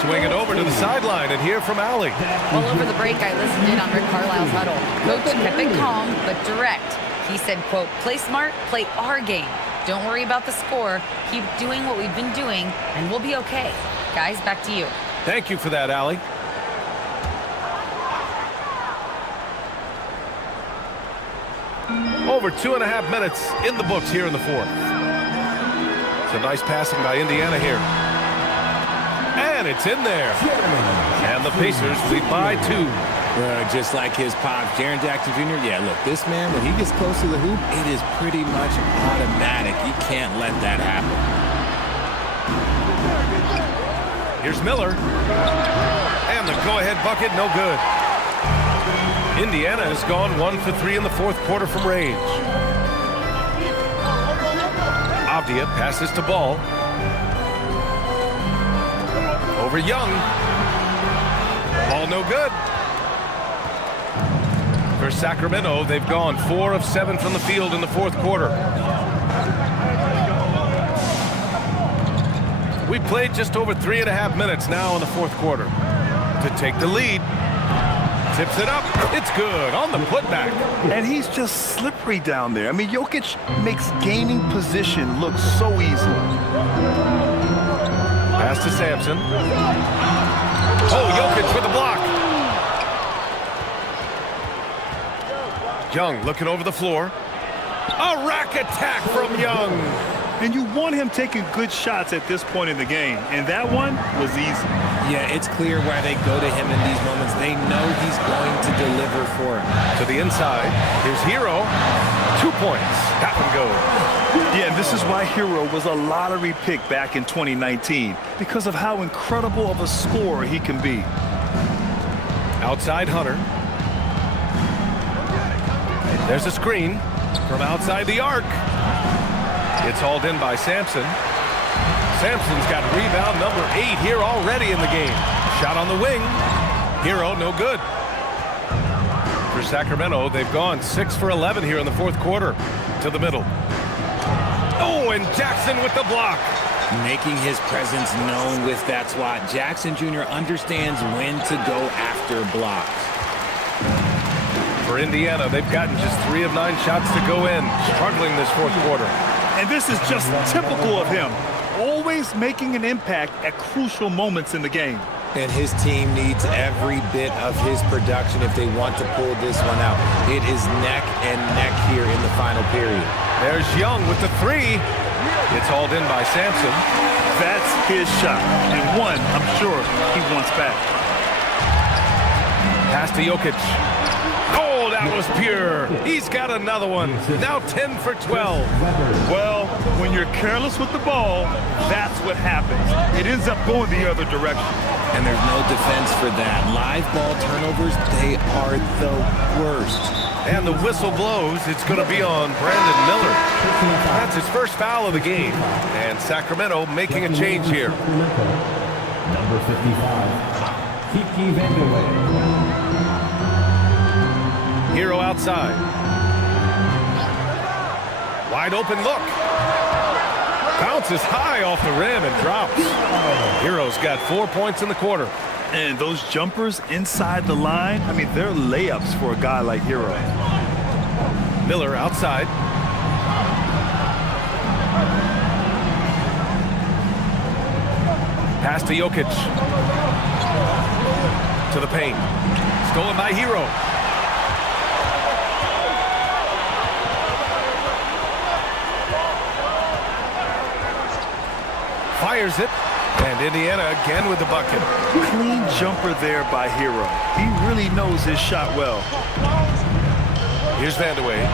Swing it over to the sideline and hear from Allie. Well, over the break, I listened in on Rick Carlisle's huddle. Coach kept it calm but direct. He said, quote, play smart, play our game. Don't worry about the score. Keep doing what we've been doing, and we'll be okay. Guys, back to you. Thank you for that, Allie. Over 2.5 minutes in the books here in the fourth. Some nice passing by Indiana here. And it's in there. And the Pacers lead by 2. Just like his pops, Jaren Jackson Jr. Yeah, look, this man, when he gets close to the hoop, it is pretty much automatic. You can't let that happen. Here's Miller. And the go-ahead bucket, no good. Indiana has gone 1 for 3 in the fourth quarter from range. Avdia passes to Ball. Over Young. Ball no good. For Sacramento, they've gone 4 of 7 from the field in the fourth quarter. We played just over 3.5 minutes now in the fourth quarter to take the lead. Tips it up. It's good on the putback. And he's just slippery down there. I mean, Jokic makes gaining position look so easy. Pass to Sampson. Oh, Jokic with the block. Young looking over the floor. A rack attack from Young. And you want him taking good shots at this point in the game. And that one was easy. Yeah, it's clear why they go to him in these moments. They know he's going to deliver for him. To the inside. Here's Hero. 2 points. Tap and go. Yeah, and this is why Hero was a lottery pick back in 2019. Because of how incredible of a scorer he can be. Outside Hunter. There's a screen from outside the arc. It's hauled in by Sampson. Sampson's got rebound number 8 here already in the game. Shot on the wing. Hero, no good. For Sacramento, they've gone 6 for 11 here in the fourth quarter. To the middle. Oh, and Jackson with the block. Making his presence known with that swat. Jackson Jr. understands when to go after blocks. For Indiana, they've gotten just 3 of 9 shots to go in. Struggling this fourth quarter. And this is just typical of him. Always making an impact at crucial moments in the game. And his team needs every bit of his production if they want to pull this one out. It is neck and neck here in the final period. There's Young with the 3. It's hauled in by Sampson. That's his shot. And one, I'm sure, he wants back. Pass to Jokic. Oh, That was pure. He's got another one. Now 10 for 12. Well, when you're careless with the ball, that's what happens. It ends up going the other direction. And there's no defense for that. Live ball turnovers, they are the worst. And the whistle blows. It's going to be on Brandon Miller. That's his first foul of the game. And Sacramento making a change here. Number 55, Kiki Vandeweghe. Hero outside. Wide open look. Bounces high off the rim and drops. Hero's got 4 points in the quarter. And those jumpers inside the line, I mean, they're layups for a guy like Hero. Miller outside. Pass to Jokic. To the paint. Stolen by Hero. Fires it. And Indiana again with the bucket. Clean jumper there by Hero. He really knows his shot well. Here's Vandeweghe.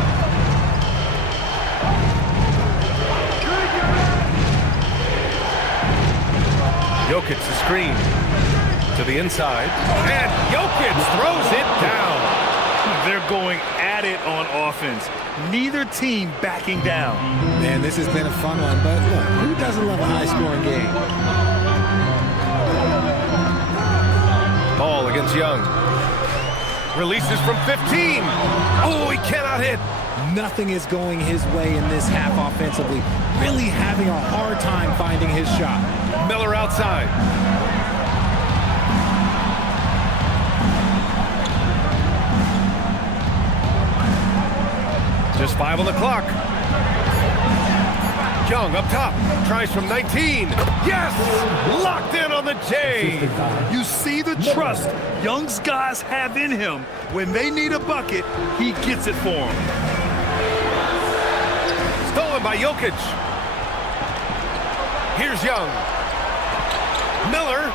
Jokic the screen to the inside. And Jokic throws it down. They're going at it on offense. Neither team backing down. Man, this has been a fun one, but look, who doesn't love a high-scoring game? Ball against Young. Releases from 15. Oh, he cannot hit. Nothing is going his way in this half offensively. Really having a hard time finding his shot. Miller outside. Just 5 on the clock. Young up top. Tries from 19. Yes! Locked in on the J. You see the trust Young's guys have in him. When they need a bucket, he gets it for them. Stolen by Jokic. Here's Young. Miller.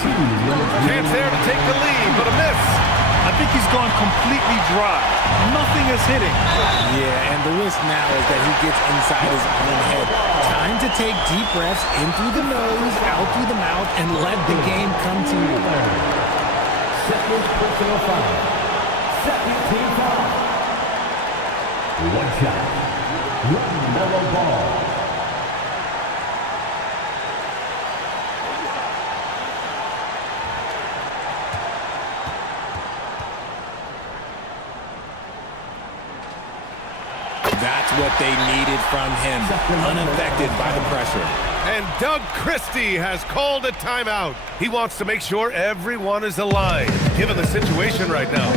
Chance there to take the lead, but a miss. I think he's gone completely dry. Nothing is hitting. Yeah, and the risk now is that he gets inside his own head. Time to take deep breaths in through the nose, out through the mouth, and let the game come to you. Second personal foul. Second team foul. One shot. One mellow ball. That's what they needed from him, unaffected by the pressure. And Doug Christie has called a timeout. He wants to make sure everyone is aligned, given the situation right now.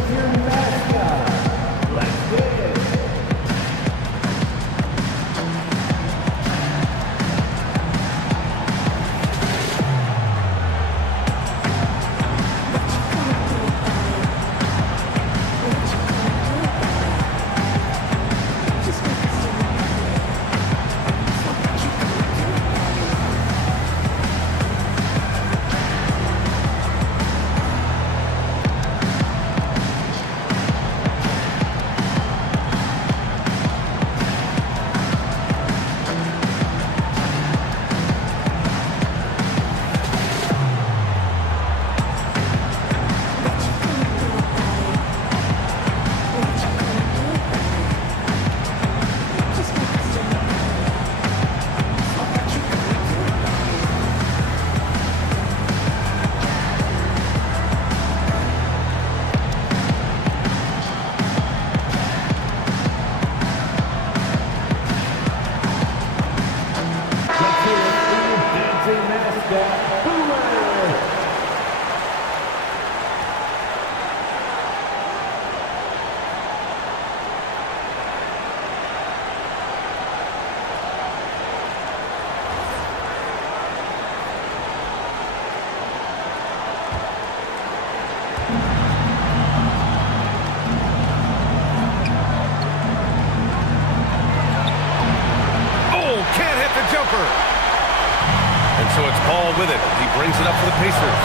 And so it's Paul with it. He brings it up for the Pacers.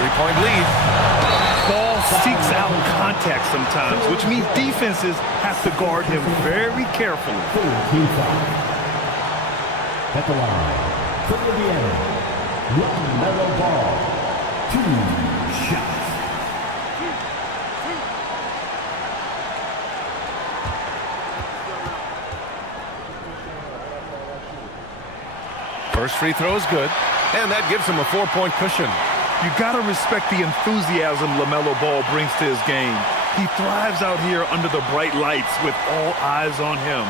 3-point lead. ball seeks out contact sometimes, which means defenses have to guard him very carefully. At the line, for Indiana, LaMelo Ball, 2 shots. First free throw is good, and that gives him a 4-point cushion. You gotta respect the enthusiasm LaMelo Ball brings to his game. He thrives out here under the bright lights with all eyes on him.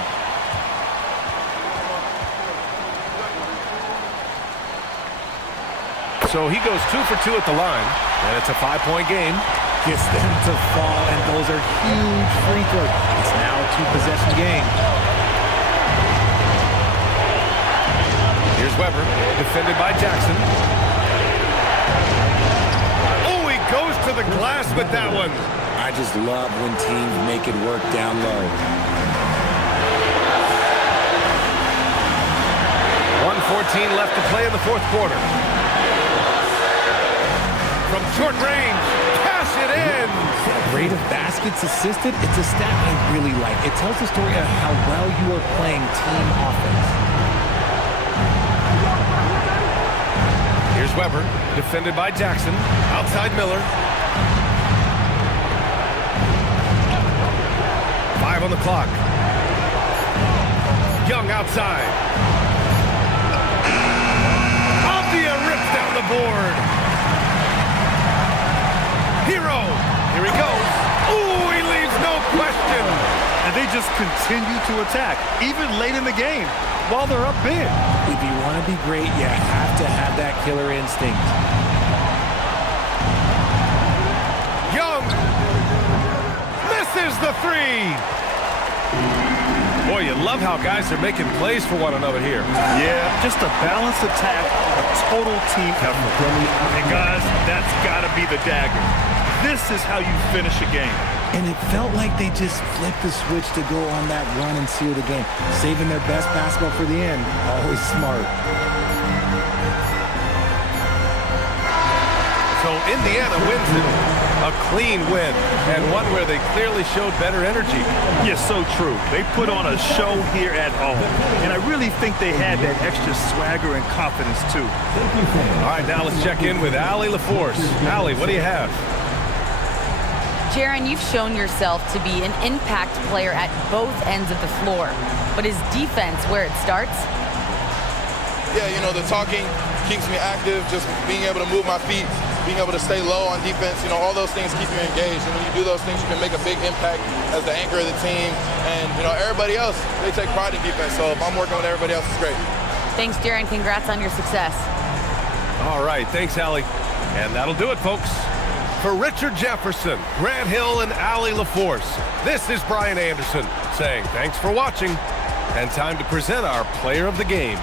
So he goes 2 for 2 at the line, and it's a 5-point game. Gets them to fall, and those are huge free throws. It's now a 2-possession game. Here's Weber, defended by Jackson. Oh, he goes to the glass with that one. I just love when teams make it work down low. 1:14 left to play in the fourth quarter. From short range, cash it in. Rate of baskets assisted, it's a stat I really like. It tells the story of how well you are playing team offense. Here's Weber, defended by Jackson. Outside Miller. 5 on the clock. Young outside. Avdia rips down the board. Hero. Here he goes. Ooh, he leaves no question. And they just continue to attack, even late in the game, while they're up big. If you want to be great, you have to have that killer instinct. Young misses the 3. Boy, you love how guys are making plays for one another here. Yeah, just a balanced attack, a total team effort. And guys, that's got to be the dagger. This is how you finish a game. And it felt like they just flipped the switch to go on that run and seal the game. Saving their best basketball for the end. Always smart. So Indiana wins it. A clean win, and one where they clearly showed better energy. Yes, so true. They put on a show here at home, and I really think they had that extra swagger and confidence, too. All right, now let's check in with Allie LaForce. Allie, what do you have? Jaron, you've shown yourself to be an impact player at both ends of the floor. But is defense where it starts? Yeah, you know, the talking keeps me active, just being able to move my feet, being able to stay low on defense, you know, all those things keep you engaged. And when you do those things, you can make a big impact as the anchor of the team. And, you know, everybody else, they take pride in defense. So if I'm working with everybody else, it's great. Thanks, Jaron. Congrats on your success. All right, thanks, Allie. And that'll do it, folks. For Richard Jefferson, Grant Hill, and Allie LaForce, this is Brian Anderson saying thanks for watching, and time to present our player of the game.